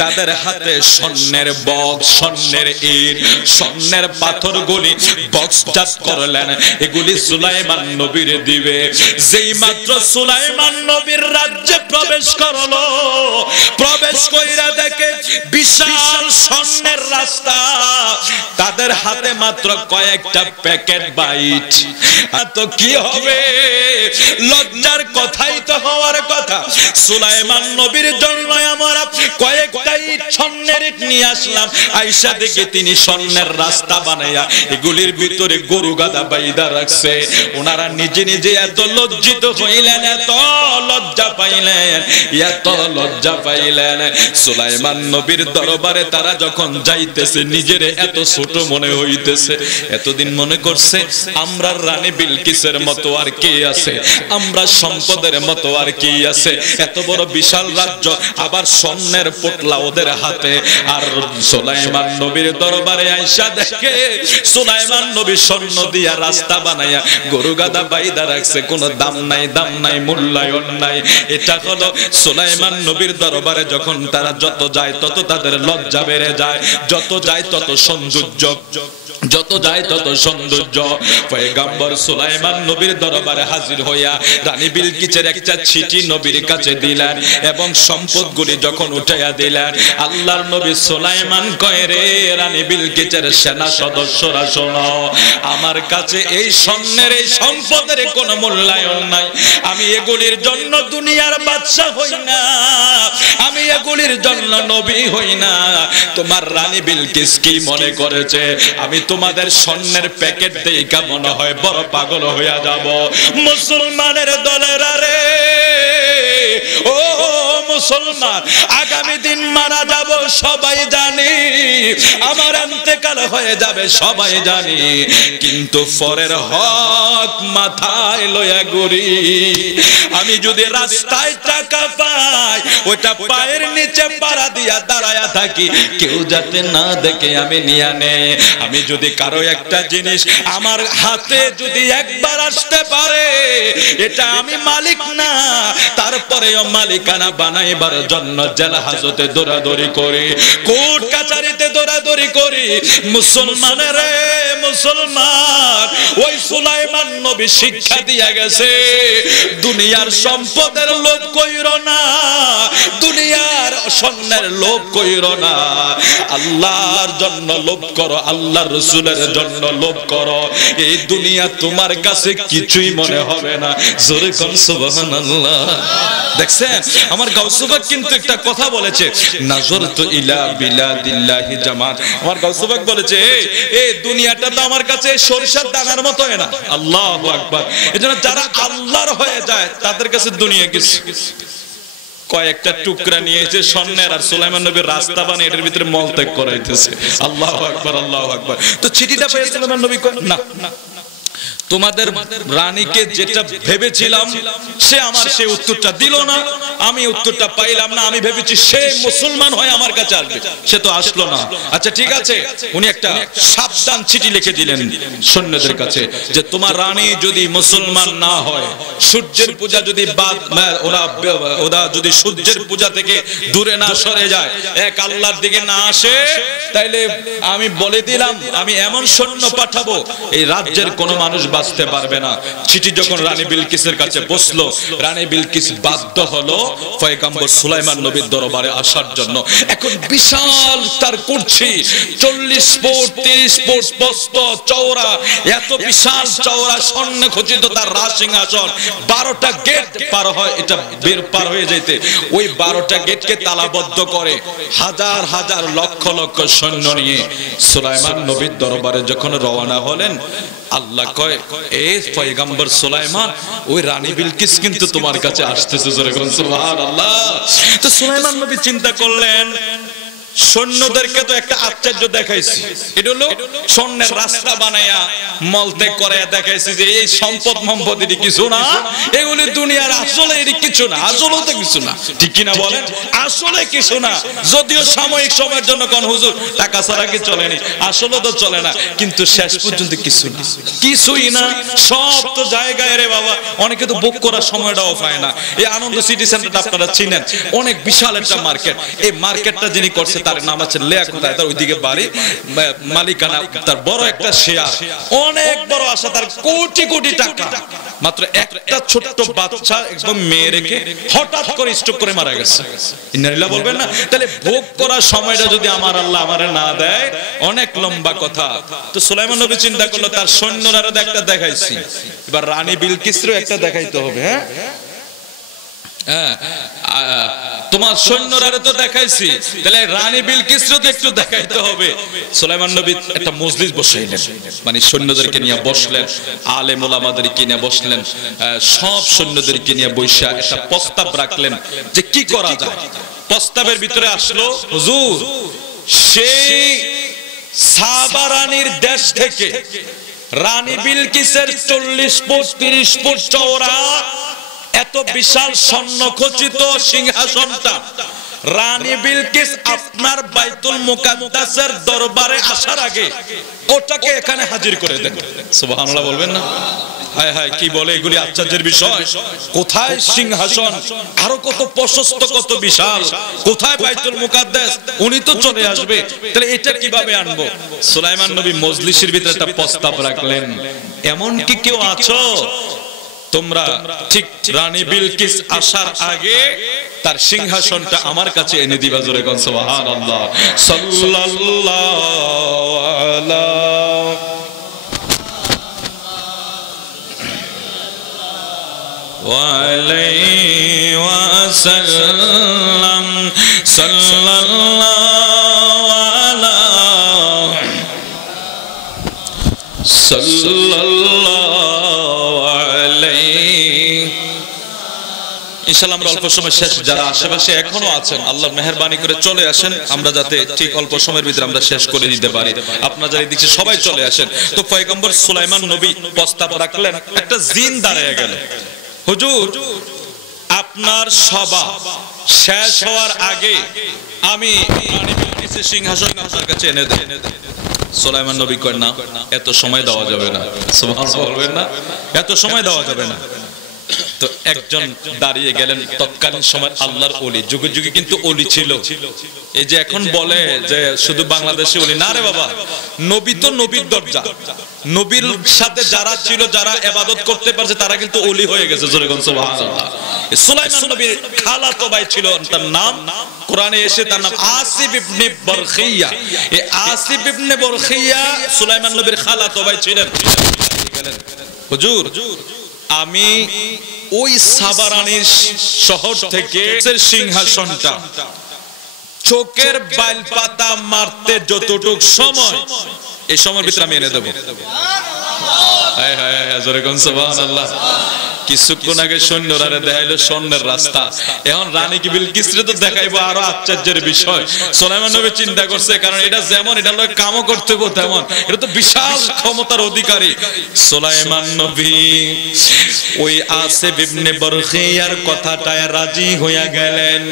তাদের হাতে স্বর্ণের বক্স, স্বর্ণের ইট, স্বর্ণের পাথরগুলি বক্সজাত করলেন, এগুলি সুলাইমান নবীর দিবে। যেই মাত্র সুলাইমান নবীর রাজ্যে প্রবেশ করলো, প্রবেশ কইরা দেখে বিশাল স্বর্ণের রাস্তা, তাদের হাতে মাত্র কয়েকটা প্যাকেট বাইট। তো কি হবে? লজ্জার কথাই তো হওয়ার কথা। সুলাইমান নবীর জন্য আমরা কয়েকটা ইট, স্বর্ণের ইট নিয়ে আসলাম, আয়েশা দেখে তিনি স্বর্ণের রাস্তা বানাইয়া এগুলির ভিতরে গরু গাধা বাইদা রাখছে। ওনারা নিজে নিজে এত লজ্জিত হইলেন, এত লজ্জা পাইলেন, এত লজ্জা পাইলেন। সুলাইমান নবীর দরবারে তারা যখন যাইতেছে, নিজের এত ছোট মনে হইতেছে। এতদিন মনে করছে আমরা রানী বিলকিসের মতো আর কে আছে, আমরা সম্পদের মতো আর কি আছে, এত বড় বিশাল রাজ্য, আবার স্বর্ণের পোটলা ওদের হাতে। আর সুলাইমান নবীর দরবারে আয়েশা দেখে সুলাইমান নবী স্বর্ণ দিয়া রাস্তা বানাইয়া গরু গাধা বাইদা রাখছে, কোনো দাম নাই, দাম নাই, মূল্যায়ন নাই। এটা হলো সুলাইমান নবীর দরবারে যখন তারা যত যায় তত তাদের লজ্জা বেড়ে যায়, যত যায় তত সৌন্দর্য, যত যায় তত সৌন্দর্য। পয়গম্বর সুলাইমান নবীর দরবারে হাজির হইয়া রানী বিলকিসের একটা চিঠি নবীর কাছে দিলেন, এবং সম্পদগুলি যখন উঠাইয়া দিলেন, আল্লাহর নবী সুলাইমান কয়, রে রানী বিলকিসের সেনা সদস্যরা শোনো, আমার কাছে এই স্বর্ণের, এই সম্পদের কোনো মূল্যায়ন নাই। আমি এগুলির জন্য দুনিয়ার বাদশা হই না, আমি এগুলির জন্য নবী হই না। তোমার রানী বিলকিস কি মনে করেছে আমি তোমাদের স্বর্ণের প্যাকেট দেখা মনে হয় বড় পাগল হইয়া যাব? মুসলমানের দলেরা রে, ও মুসলমান, আগামী দিন মারা যাব সবাই জানি, আমার ইন্তেকাল হয়ে যাবে সবাই জানি, কিন্তু পরের হক মাথায় লইয়া ঘুরি। আমি যদি রাস্তায় টাকা পাই, ওইটা পায়ের নিচে পাড়া দিয়া দাঁড়ায়া থাকি, কেউ যাতে না দেখে আমি নিয়ে নে। আমি যদি কারো একটা জিনিস আমার হাতে যদি একবার আসতে পারে, এটা আমি মালিক না, তারপরেও মালিকানা বানাইবার জন্য জেলা হাজতে দৌড়াদৌড়ি করি, কোর্ট কাছারিতে দৌড়াদৌড়ি করি। মুসলমানের মুসলমান, ওই সুলাইমান নবী শিক্ষা দিয়া গেছে, দুনিয়ার সম্পদের লোভ কইরো না, দুনিয়ার স্বর্ণের লোভ কইরো না, আল্লাহর জন্য লোভ করো, আল্লাহর রাসূলের জন্য লোভ করো। এই দুনিয়া তোমার কাছে কিছুই মনে হবে না। জোরে কোন সুবহানাল্লাহ। দেখছেন আমার গাউসুল পাক কিন্তু একটা কথা বলেছে, নাজরতু ইলা বিলাদিল্লাহি জামাত। আমার গাউসুল পাক বলেছে এই দুনিয়াটা তো আমার কাছে সরিষার দানার মতো হয় না। আল্লাহু আকবার। এজন্য যারা আল্লাহর হয়ে যায় তাদের কাছে দুনিয়া কিছু। কয়েকটা টুকরা নিয়েছে স্বর্ণের, আর সুলাইমান নবীর রাস্তা বানিয়ে এটার ভিতরে মলত্যাগ করাইতেছে। আল্লাহু আকবার, আল্লাহু আকবার। তো চিঠিটা পেয়ে সুলাইমান নবী কয় না, তোমাদের রানীকে যেটা ভেবেছিলাম সে আমার সেই উত্তরটা দিল না, আমি উত্তরটা পাইলাম না। আমি ভেবেছি সে মুসলমান হয়ে আমার কাছে আসবে, সে তো আসলো না। আচ্ছা ঠিক আছে, উনি একটা সাবধান চিঠি লিখে দিলেন সৈন্যদের কাছে যে তোমার রানী যদি মুসলমান না হয়, সূর্যের পূজা যদি ওরা যদি সূর্যের পূজা থেকে দূরে না সরে যায়, এক আল্লাহর দিকে না আসে, তাইলে আমি বলে দিলাম আমি এমন সৈন্য পাঠাবো এই রাজ্যের কোনো মানুষ বাঁচতে পারবে না। চিঠি যখন রানী বিলকিসের কাছে বসলো, রানী বিলকিস বাধ্য হলো পয়গম্বর সুলাইমান নবীর দরবারে আসার জন্য। এখন বিশাল তার কুরসি, 40 ফুট 30 ফুট প্রস্থ চওড়া, এত বিশাল চওড়া স্বর্ণ খচিত তার রাজসিংহাসন, 12টা গেট পার হয়, এটা বের পার হয়ে যেতে ওই 12টা গেটকে তালাবদ্ধ করে হাজার হাজার লক্ষ লক্ষ সৈন্য নিয়ে সুলাইমান নবীর দরবারে যখন রওনা হলেন, আল্লাহ কয় এই পয়গম্বর সুলাইমান ওই রানী বিলকিস কিন্তু তোমার কাছে আসতেছে। সুবহানাল্লাহ। তো সুলাইমান নবী চিন্তা করলেন সৈন্যদেরকে তো একটা আশ্চর্য দেখাইছি, এটা হলো স্বর্ণের রাস্তা বানায়া মলত্যাগ করে দেখাইছি যে এই সম্পদ সম্পদ এটি কিছু না, এগুলি দুনিয়ার আসলে এটি কিছু না, আসলেও তো কিছু না। ঠিক কিনা বলেন? আসলে কিছু না, যদিও সাময়িক সময়ের জন্য কোন হুজুর টাকা ছাড়া কি চলেনি, আসলে তো চলে না, কিন্তু শেষ পর্যন্ত কিছু না, কিছুই না, সব তো জায়গায় রে বাবা। অনেকে তো বুক করার সময়টাও পায় না। এই আনন্দ সিটি সেন্টারটা আপনারা চিনেন, অনেক বিশাল একটা মার্কেট। এই মার্কেটটা যিনি করছে তার নাম আছে লিয়াকত, তার ওইদিকে বাড়ি, মালিকানা তার বড় একটা শেয়ার, অনেক বড় আশা তার, কোটি কোটি টাকা। মাত্র একটা ছোট্ট বাচ্চা একদম মেয়ে রেখে হঠাৎ করে স্ট্রোক করে মারা গেছে। ইন্নালিল্লাহ বলবেন না? তাহলে ভোগ করার সময়টা যদি আমার আল্লাহ আমারে না দেয়, অনেক লম্বা কথা। তো সুলাইমান নবী চিন্তা করলো তার সৈন্যরা একটা দেখাইছি, এবার রানী বিলকিসেরও একটা দেখাইতে হবে। হ্যাঁ, তোমার সৈন্যরা তো দেখাইছি, তাহলে রানী বিলকিসেরও তো একটু দেখাইতে হবে। সুলাইমান নবী একটা মজলিস বসাইলেন, মানে সৈন্যদেরকে নিয়ে বসলেন, আলেম ওলামাদেরকে নিয়ে বসলেন, সব সৈন্যদেরকে নিয়ে বৈশা একটা প্রস্তাব রাখলেন যে কি করা যায়। প্রস্তাবের ভিতরে আসলো, হুজুর সেই সাবা রানীর দেশ থেকে রানী বিলকিসের 40 ফুট 30 ফুট চওড়া এত বিশাল স্বর্ণখচিত সিংহাসনটা রানী বিলকিস আপনার বাইতুল মুকাদ্দাসের দরবারে আসার আগে ওটাকে এখানে হাজির করে দেন। সুবহানাল্লাহ বলবেন না? হায় হায়, কি বলে এগুলি আশ্চর্যের বিষয়। কোথায় সিংহাসন, আরো কত প্রশস্ত, কত বিশাল, কোথায় বাইতুল মুকাদ্দাস, উনি তো চলে আসবে, তাহলে এটা কিভাবে আনবো? সুলাইমান নবী মজলিসের ভিতরে একটা প্রস্তাব রাখলেন, এমন কি কেউ আছো তোমরা ঠিক রানী বিলকিস আসার আগে তার সিংহাসনটা আমার কাছে এনে দিবা? জোরে কোন সুবহানাল্লাহ। সাল্লাল্লাহু আলাইহি ওয়াসাল্লাম, ইনশাআল্লাহ আমরা অল্প সময় শেষ, যারা আশেপাশে এখনো আছেন আল্লাহর মেহেরবানি করে চলে আসেন, আমরা যাতে ঠিক অল্প সময়ের ভিতরে আমরা শেষ করে দিতে পারি। আপনারা যারা দেখছেন সবাই চলে আসেন। তো পয়গম্বর সুলাইমান নবী প্রস্তাব রাখলেন, একটা জিন দাঁড়িয়ে গেল, হুজুর আপনার সভা শেষ হওয়ার আগে আমি রানী বিলকিসের সিংহাসন আপনার কাছে এনে দেন। সুলাইমান নবী কয় না, এত সময় দেওয়া যাবে না। সুবহানাল্লাহ বলবেন না? এত সময় দেওয়া যাবে না। তো একজন দাঁড়িয়ে গেলেন, তৎকালীন সময় আল্লাহর ওলি, যুগে যুগে কিন্তু ওলি ছিল। এই যে এখন বলে যে শুধু বাংলাদেশে ওলি, না রে বাবা, নবী তো নবীর দরজা, নবীর সাথে যারা ছিল, যারা ইবাদত করতে পারছে তারা কিন্তু ওলি হয়ে গেছে। জোরে বলুন সুবহানাল্লাহ। সুলাইমান নবীর খালাতো ভাই ছিল, তার নাম কোরআনে এসে তার নাম আসিফ ইবনে বরখিয়া। এই আসিফ ইবনে বরখিয়া সুলাইমান নবীর খালাতো ভাই ছিলেন। হুজুর, আমি ওই সাবারানির শহর থেকে সিংহাসনটা চোখের বাইল পাতা মারতে যতটুক সময়, এই সময়ের ভিতরে আমি এনে দেবো। হায় হায় হায়, জোরে কোন সুবহানাল্লাহ। কিছুক্ষণ আগে সৈন্যরা দেখাইলো স্বর্ণের রাস্তা, এখন রানী কি বিলকিসরে তো দেখাইবো আরো আশ্চর্যের বিষয়। সুলাইমান নবী চিন্তা করছে, কারণ এটা যেমন এটা লোক কামও করতে হবে তেমন, এটা তো বিশাল ক্ষমতার অধিকারী। সুলাইমান নবী ওই আসিফ ইবনে বরখিয়ার কথাটায় রাজি হইয়া গেলেন।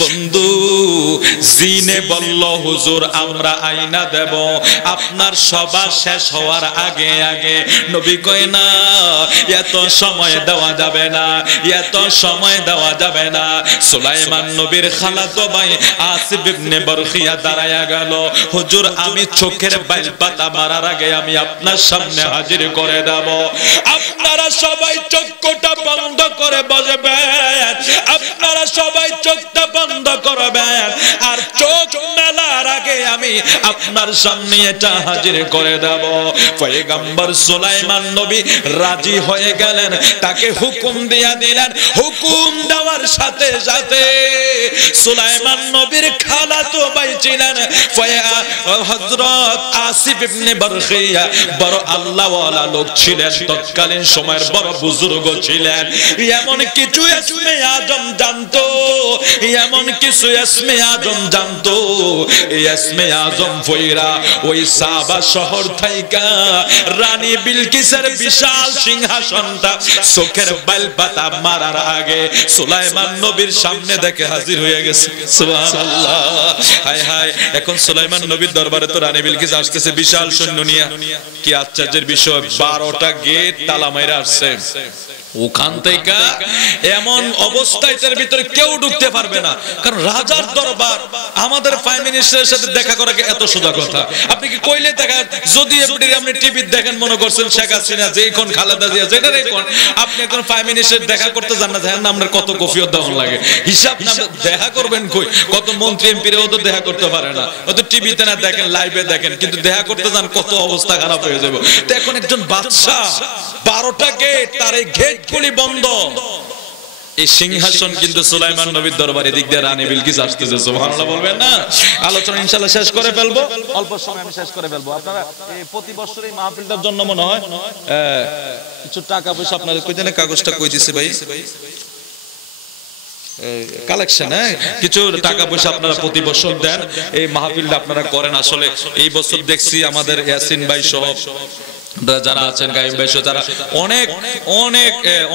বন্ধু জিনে বলল, হুজুর আমরা আইনা দেব আপনার সভা শেষ হওয়ার আগে আগে। নবী কয় না, এত সময় দেওয়া যাবে না, এত সময় দেওয়া যাবে না। সুলাইমান নবীর খালাতো ভাই আসিফ ইবনে বরখিয়া দাঁড়ায়া গেল, হুজুর আমি চোখের বাইল পাতা মারার আগে আমি আপনার সামনে হাজির করে দেব। আপনারা সবাই চোখটা বন্ধ করে বসবেন, আপনারা সবাই চোখটা বন্ধ করবেন, আর চোখ মেলার আগে আমি আপনার সামনে এটা হাজির করে দেব। পয়গম্বর সুলাইমান নবী রাজি হয়ে গেলেন, তাকে হুকুম দিয়া দিলেন। হুকুম দেওয়ার সাথে সাথে সুলাইমান নবীর খালাতো ভাই ছিলেন হযরত আসিফ ইবনে বরখিয়া, বড় আল্লাহওয়ালা লোক ছিলেন, তৎকালীন সময়ের বড় বুজুর্গ ছিলেন। এমন কিছু ইসমে আজম জানতো, এমন কিছু ইসমে আজম জানতো, এই ইসমে আজম ফয়রা ওই সাবা শহর থাইকা রানী বিলকিসের বিশাল সিংহাসনটা চোখের বাইল পাতা মারার আগে সুলাইমান নবীর সামনে দেখে হাজির হয়ে গেছে। সুবহানাল্লাহ। হায় হায়, এখন সুলাইমান নবীর দরবারে তো রানী বিলকিস আসতেছে বিশাল সৈন্য নিয়ে। কি আশ্চর্যের বিষয়, 12টা গেট তালা মাইরা আসছে। ওখান থেকে এমন অবস্থায় এর ভিতরে কেউ ঢুকতে পারবে না, কারণ রাজার দরবার, আমাদের প্রাইম মিনিস্টারের সাথে দেখা করা এত সোজা কথা। আপনি কি কইলে দেখা, যদি আপনি টিভি দেখেন মনে করছেন শেখ হাসিনা যে এখন খালেদা জিয়া যেটা এখন, আপনি এখন প্রাইম মিনিস্টার দেখা করতে যান না, জানেন না আপনার কত কফিয়ত দেওয়া লাগে, হিসাব না দেখা করবেন কই, কত মন্ত্রী এমপিরাও তো দেখা করতে পারে না, হয়তো টিভিতে না দেখেন, লাইভে দেখেন, কিন্তু দেখা করতে যান কত অবস্থা খারাপ হয়ে যাবে। তো এখন একজন বাদশা, 12টা গেট, তার এই গেট গুলি বন্ধ। এই সিংহাসন কিন্তু সুলাইমান নবীর দরবারে, দিক দিয়ে রানী বিলকিস আসতেছে। সুবহানাল্লাহ বলবেন না? আলোচনা ইনশাআল্লাহ শেষ করে ফেলবো, অল্প সময় আমি শেষ করে ফেলবো। আপনারা এই প্রতি বছর এই মাহফিলটার জন্য মনে হয় কিছু টাকা পয়সা আপনাদের কই দেন, কাগজটা কই দিছে ভাই, কালেকশন, কিছু টাকা পয়সা আপনারা প্রতি বছর দেন, এই মাহফিলটা আপনারা করেন। আসলে এই বছর দেখছি আমাদের ইয়াসিন ভাই সহ যারা আছেন, গাইম ভাই সহ যারা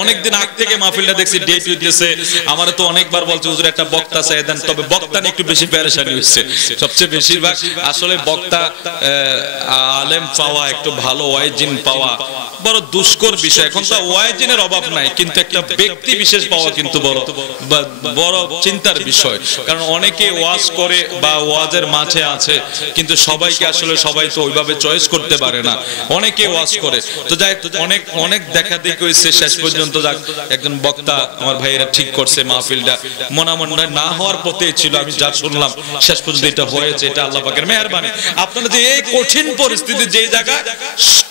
অনেক দিন আগ থেকে মাহফিলটা দেখছি, ডেট হইতেছে। আমার তো অনেকবার বলছে হুজুর একটা বক্তা চাই দেন, তবে বক্তা নিয়ে একটু বেশি পেরেশানি হচ্ছে। সবচেয়ে বেশিরভাগ আসলে বক্তা আলেম পাওয়া, একটু ভালো ওয়াইজিন পাওয়া বড় দুষ্কর বিষয়। এখন তো ওয়াইজিনের অভাব নাই, কিন্তু একটা ব্যক্তি বিশেষ পাওয়া কিন্তু বড় চিন্তার বিষয়। কারণ অনেকে ওয়াজ করে বা ওয়াজের মাঝে আছে, কিন্তু সবাইকে আসলে সবাই তো ওইভাবে চয়েস করতে পারে না, অনেকে ওয়াজ করে। তো যাই অনেক দেখা দেখি হয়েছে, শেষ পর্যন্ত যাক একজন বক্তা আমার ভাইয়েরা ঠিক করছে মাহফিলটা, মনে না হওয়ার পথে ছিল। আমি যা শুনলাম শেষ পর্যন্ত এটা হয়েছে, এটা আল্লাহ পাকের মেহেরবানি। আপনারা যে এই কঠিন পরিস্থিতি, যে জায়গায়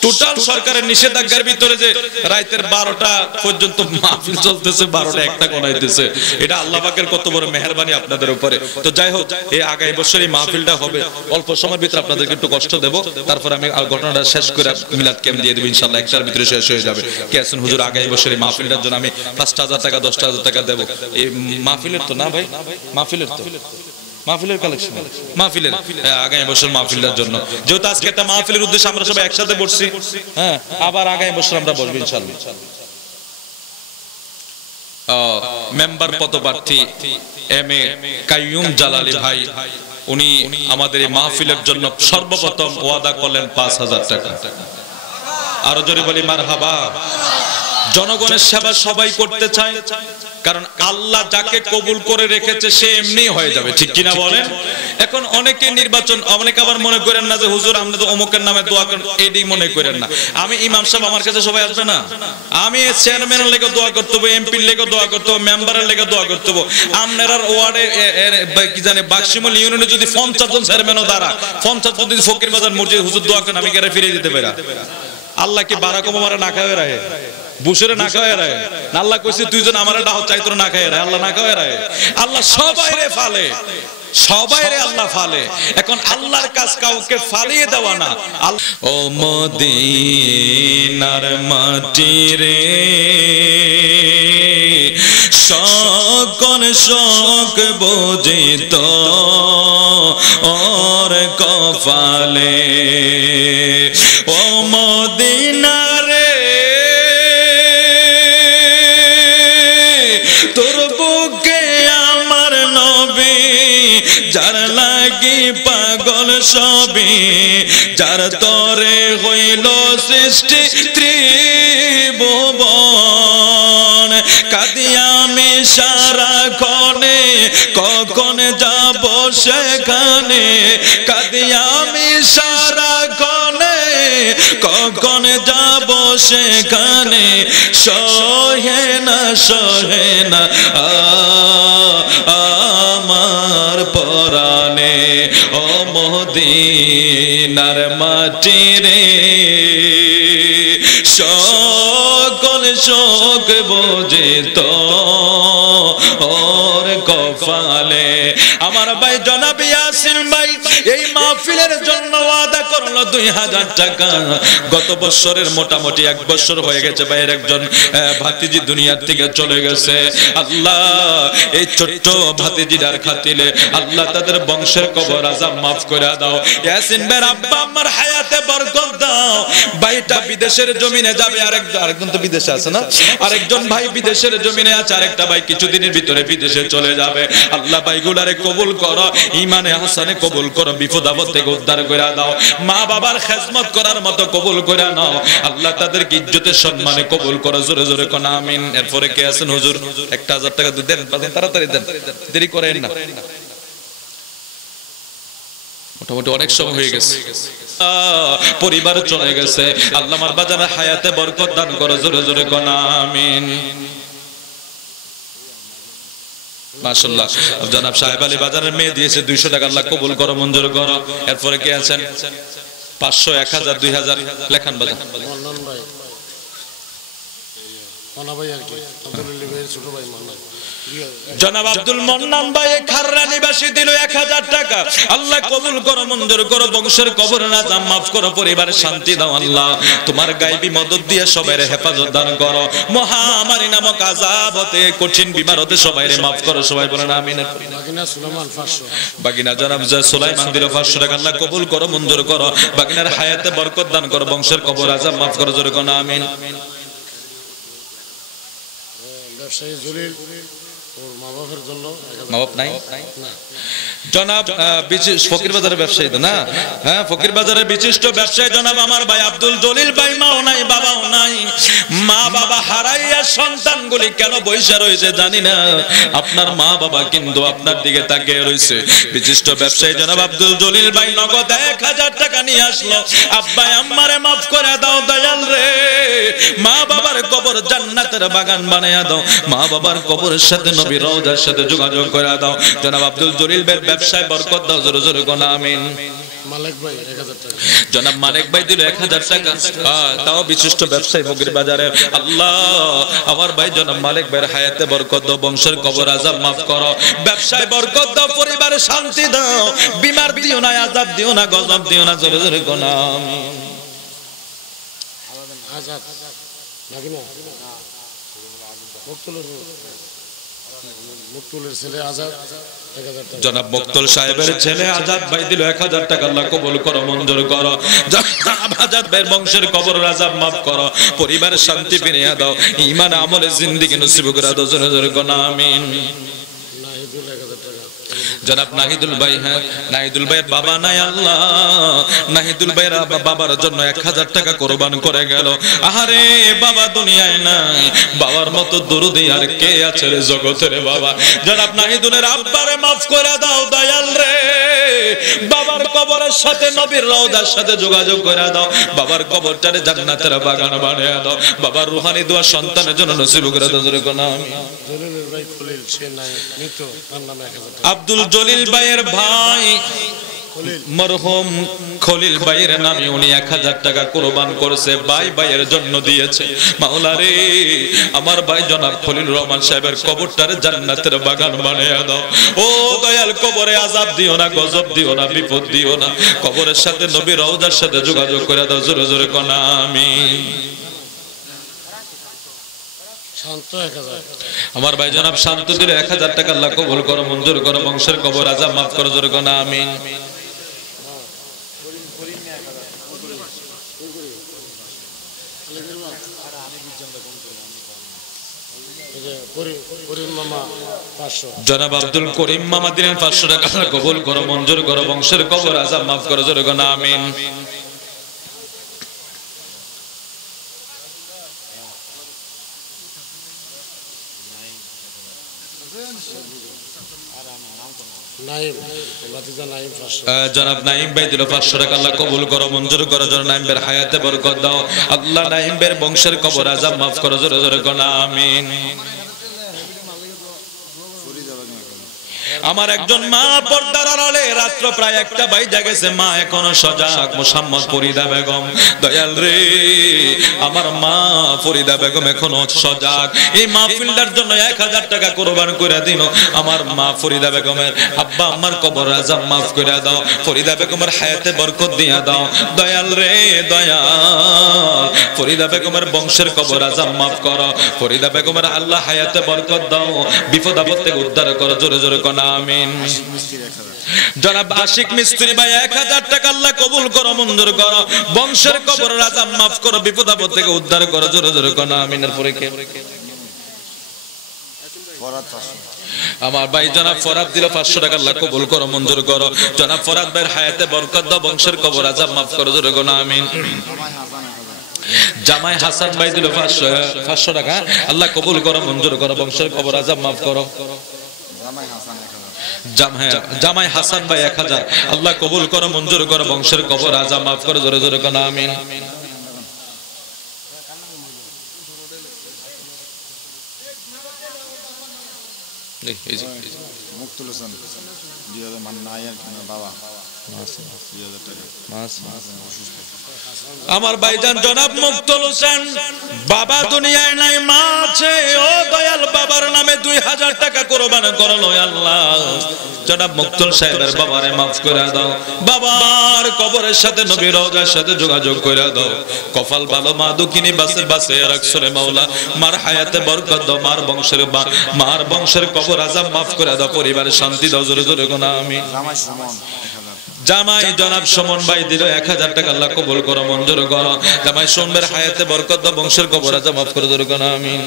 টোটাল সরকারের নিষেধাজ্ঞার ভিতরে যে রাতের 12টা পর্যন্ত মাহফিল চলতেছে, 12টা একটা কোনাইতেছে, এটা আল্লাহ পাকের কত বড় মেহেরবানি আপনাদের উপরে। তো যাই হোক, এই আগামী বছর এই মাহফিলটা হবে, অল্প সময়ের ভিতরে আপনাদেরকে একটু কষ্ট দেব, তারপর আমি ঘটনাটা শেষ করে মিলাদ ক্যাম্প দিয়ে দেব ইনশাআল্লাহ, একটার ভিতরে শেষ হয়ে যাবে। কে আছেন হুজুর আগামী বছর এই মাহফিলটার জন্য আমি 5,000 টাকা 10,000 টাকা দেব। এই মাহফিলের তো না ভাই, মাহফিলের কালেকশন, মাহফিলের আগামী বছর মাহফিলটার জন্য, যেহেতু আজকে একটা মাহফিলের উদ্দেশ্যে আমরা সবাই একসাথে বসছি, হ্যাঁ, আবার আগামী বছর আমরা বসবো ইনশাআল্লাহ। মেম্বার পদপ্রার্থী এম.এ. কাইয়ুম জালালী ভাই, উনি আমাদের এই মাহফিলের জন্য সর্বপ্রথম ওয়াদা করলেন 5,000 টাকা। আরো জোরে বলি মারহাবা। জনগণের সেবা সবাই করতে চায়, কারণ আল্লাহ যাকে কবুল করে রেখেছে সে এমনি হয়ে যাবে, ঠিক কিনা বলেন? এখন অনেকে নির্বাচন, অনেকে আবার মনে করেন না যে হুজুর আপনি তো অমুকের নামে দোয়া করেন, এটাই মনে করেন না। আমি ইমাম সাহেব, আমার কাছে সবাই আসবে না, আমি চেয়ারম্যানের লেগে দোয়া করতে হবে, এমপির লেগে দোয়া করতে হবে, মেম্বারের লেগে দোয়া করতে হবে। আপনার ওয়ার্ডে কি জানে বাক্সিমল ইউনিয়নে যদি 50 জন চেয়ারম্যানও দাঁড়া, 50 জন যদি ফকির বাজার মসজিদ হুজুর দোয়া করেন, আমি কেন ফিরে দিতে পারি? আল্লাহ কি বারাক ওবামারে না খাওয়ায় রাখে, বুশেরে না খাওয়ায় রাখে? আল্লাহ কইছে দুইজন আমারে ডাহ চাই তোর না খাওয়ায় রাখে, আল্লাহ না খাওয়ায় রাখে? আল্লাহ সবাইরে ফালে, সবাইরে আল্লাহ ফালে। এখন আল্লাহর কাজ কাউকে ফালিয়ে দেওয়া না। ও মদিনার মাটি রে, সকল শোক বুঝিত ওর কপালে। ও মদিনা রে, তোর বুকে আমার নবী, যার লাগি পাগল সবই, যার তরে হইল সৃষ্টি ত্রিভুবন। কাঁদি আমি সারাক্ষণে, কখন যাব সেখানে? কাঁদি আমি সারাক্ষণে, কখন যাব সেখানে? সহে না, সহে না আমার পরাণে। ও মদিনার মাটি রে, সকল শোক বুঝিত ওর কপালে। আমার ভাই জনাব ইয়াসিন ভাই এই মাহফিলের জন্য ওয়াদা করলো 2000 টাকা। গত বছরের মোটামুটি 1 বছর হয়ে গেছে ভাইয়ের একজন ভাতিজি দুনিয়ার থেকে চলে গেছে। আল্লাহ এই ছোট্ট ভাতিজির খাতিরে আল্লাহ তাদের বংশের কবর আযাব maaf করে দাও। ইয়াসিন ভাইয়ের আব্বা আম্মার হায়াতে বরকত দাও। ভাইটা বিদেশের জমিনে যাবে, আরেকজন তো বিদেশে আছে না, আরেকজন ভাই বিদেশের জমিনে আছে, আরেকটা ভাই কিছুদিনের ভিতরে বিদেশে চলে যাবে। আল্লাহ ভাইগুলারে কবুল করো, ঈমানে হাসানে কবুল করো, বিপদ আপদ থেকে উদ্ধার করে দাও। মা বাবার খেদমত করার মতো কবুল করে নাও। আল্লাহ তাদেরকে ইজ্জতের সম্মানে কবুল করো, জোরে জোরে কোন আমিন। এরপরে কে আছেন হুজুর? 1000 টাকা দেন, তাড়াতাড়ি দেন, দেরি করেন না, মোটামুটি অনেক সময় হয়ে গেছে, পরিবার চলে গেছে। আল্লাহ আমার বাজারে হায়াতে বরকত দান করো, জোরে জোরে কোন আমিন। মাশাআল্লাহ জনাব সাহেব আলী বাজারের মেয়ে দিয়েছে 200 টাকা, আল্লাহ কবুল করো, মঞ্জুর করো। এরপরে কে আছেন? 500, 1000, 2000 লেখান বাজার। মন্নান ভাই, মন্না ভাই আর কি আব্দুল ভাই ছোট ভাই মন্না, জনাব আব্দুল মন্নান ভাই খাররা নিবাসী দিল 1000 টাকা। আল্লাহ কবুল করো, মঞ্জুর করো, বংশের কবর আযাব maaf করো, পরিবারে শান্তি দাও। আল্লাহ তোমার গায়বী মদদ দিয়ে সবাইরে হেফাজত দান করো, মহামারী নামক আযাব হতে, কঠিন বিমার হতে সবাইরে maaf করো। সবাই বলেন আমিন। বাগিনা সুলাইমান 500, বাগিনা জনাব সুলাইমান দিল 500 টাকা। আল্লাহ কবুল করো, মঞ্জুর করো, বাগিনার হায়াতে বরকত দান করো, বংশের কবর আযাব maaf করো, জোরে কোন আমিন। ব্যবসায়ী জলিল ওর মা বাবার জন্য, মা বাপ নাই না, জনাব ফকির বাজারের ব্যবসায়ী তো না, হ্যাঁ ফকির বাজারের বিশিষ্ট ব্যবসায়ী জনাব আমার ভাই আব্দুল জলিল ভাই, মাও নাই বাবাও নাই, মা বাবা হারাইয়া সন্তানগুলি কেন বইসা রয়েছে জানি না। আপনার মা বাবা কিন্তু আপনার দিকে তাকিয়ে রয়েছে। বিশিষ্ট ব্যবসায়ী জনাব আব্দুল জলিল ভাই নগদ 1000 টাকা নিয়ে আসলো। আব্বা আম্মারে maaf করে দাও দয়াল রে, মা বাবার কবর জান্নাতের বাগান বানায়া দাও, মা বাবার কবরের সাথে নবীর রওজার সাথে যোগাযোগ করে দাও। জনাব আব্দুল জলিল ভাই ব্যবসায় বরকত দাও, জোরে জোরে কোন আমিন। মালিক ভাই 1000 টাকা, জনাব মালিক ভাই দিল 1000 টাকা, তাও বিশিষ্ট ব্যবসায়ী ফকির বাজারের। আল্লাহ আমার ভাই জনাব মালিক ভাইয়ের হায়াতে বরকত দাও, বংশের কবর আযাব maaf করো, ব্যবসায় বরকত দাও, পরিবারে শান্তি দাও, বিমার দিও না, আযাব দিও না, গজব দিও না, জোরে জোরে কোন আমিন। আযাব লাগিনা মুক্তুলের ছেলে আযাব, জনাব মুক্তুল সাহেবের ছেলে আজাদ ভাই দিল 1000 টাকা। আল্লাহ কবুল করো, মঞ্জুর করো, জনাব আজাদ ভাইয়ের বংশের কবর আযাব maaf করো, পরিবারের শান্তি ফিরিয়ে দাও, ঈমান আমলে জিন্দেগি নসিব করে দাও, জোরে জোরে কোন আমিন। জনাব নাহিদুল ভাই, হ্যাঁ নাহিদুল ভাইয়ের বাবা নাই আল্লাহ, নাহিদুল ভাইয়ের বাবার জন্য 1000 টাকা কোরবান করে গেল। আহারে বাবা দুনিয়ায় নাই, বাবার মতো দরুদি আর কে আছে রে জগতে রে বাবা। জনাব নাহিদুলের আব্বারে মাফ করে দাও দয়াল রে, বাবার কবরের সাথে নবীর রওজার সাথে যোগাযোগ করে দাও, বাবার কবরটারে জান্নাতের বাগান বানিয়ে দাও, বাবার রুহানি দোয়া সন্তানের জন্য নসিব করে দাও। জোরে কোন আমিন। জলিলের ভাই খলিল, সে নাই মৃত, তার নামে 1000 টাকা। আব্দুল জলিল ভাইয়ের ভাই মরহুম খলিল ভাইয়ের নামে উনি 1000 টাকা কোরবান করেছে, ভাইয়ের জন্য দিয়েছে। মাওলা রে আমার ভাই জনাব খলিল রহমান সাহেবের কবরটারে জান্নাতের বাগান বানিয়ে দাও। ও দয়াল কবরে আযাব দিও না, গজব দিও না, বিপদ দিও না, কবরের সাথে নবী রওজার সাথে যোগাযোগ করে দাও। জোরে জোরে কোন আমিন। শান্ত 1000। আমার ভাই জনাব শান্ত দিলে 1000 টাকা আল্লাহ কবুল করো, মঞ্জুর করো, বংশের কবর আযাব মাফ করো। জোরে কোন আমিন। জনাব আব্দুল করিম মামা দিলেন 500 টাকা, কবুল করো, মঞ্জুর করো, বংশের কবর আযাব মাফ করো। জোরে কোন আমিন। জনাব নাইম ভাই দিল 500 টাকা, আল্লাহ কবুল করো, মঞ্জুর করো। জনাব নাইম ভাইয়ের হায়াতে বরকত দাও, আল্লাহ নাইম ভাইয়ের বংশের কবর আযাব মাফ করো। জোরে জোরে কোন আমিন। আমার একজন মা পর্দার আড়ালে, রাত্র প্রায় 1টা বাইজা গেছে, মা এখনো সজাগ, মোসাম্মদ ফরিদা বেগম। দয়াল রে আমার মা ফরিদা বেগম এখনো সজাগ। এই মাহফিলটার জন্য 1000 টাকা কোরবান করে দিন। আমার মা ফরিদা বেগমের আব্বা আম্মার কবর আযাব মাফ করে দাও, ফরিদা বেগমের হায়াতে বরকত দিয়া দাও। দয়াল রে দয়াল, ফরিদা বেগমের বংশের কবর আযাব মাফ করো, ফরিদা বেগমের আল্লাহ হায়াতে বরকত দাও, বিপদ আপদ থেকে উদ্ধার করো। জোরে জোরে কোন আমিন। জনাব আশিক মিস্ত্রি ভাই 1000 টাকা, আল্লাহ কবুল করো, মঞ্জুর করো, বংশের কবর আযাব মাফ করো, বিপদ আপদ থেকে উদ্ধার করো। জোরে জোরে কোন আমিনের পরে কে? আমার ভাই জনাব ফরাদ দিল 500 টাকা, আল্লাহ কবুল করো, মঞ্জুর করো। জনাব ফরাদ ভাইয়ের হায়াতে বরকত দাও, বংশের কবর আযাব মাফ করো। জোরে কোন আমিন। জামাই হাসান ভাই দিল 500 টাকা, আল্লাহ কবুল করো, মঞ্জুর করো, বংশের কবর আযাব মাফ করো। জামাই হাসান ভাই 1000, আল্লাহ কবুল করো, মঞ্জুর করো, বংশের কবর আযাব মাফ করো। জোরে জোরে কোন আমিন। মুক্তুল হোসেন 2000 মান নাই আর কেন বাবা 2000 টাকা আমার ভাইজান জনাব মুক্তুল হোসেন, বাবা দুনিয়ায় নাই, মা আছে। ও দয়াল বাবার নামে 2000 টাকা কোরবান করলো আল্লাহ। জনাব মুক্তুল সাহেবের বাবারে মাফ করে দাও, বাবার কবরের সাথে নবীর রওজার সাথে যোগাযোগ করে দাও। কপাল ভালো মা দুঃখিনী বাসে বাসে রাখছো রে মাওলা, মার হায়াতে বরকত দাও, মার বংশের কবর আযাব মাফ করে দাও, পরিবারে শান্তি দাও। জোরে জোরে কোন আমিন। জামাই জনাব সুমন ভাই দিল 1000 টাকা, আল্লাহ কবুল করো, মঞ্জুর করো, জামাই সুমনের হায়াতে বরকত দাও, বংশের কবর আযাব মাফ করে। জোরে কোন আমিন।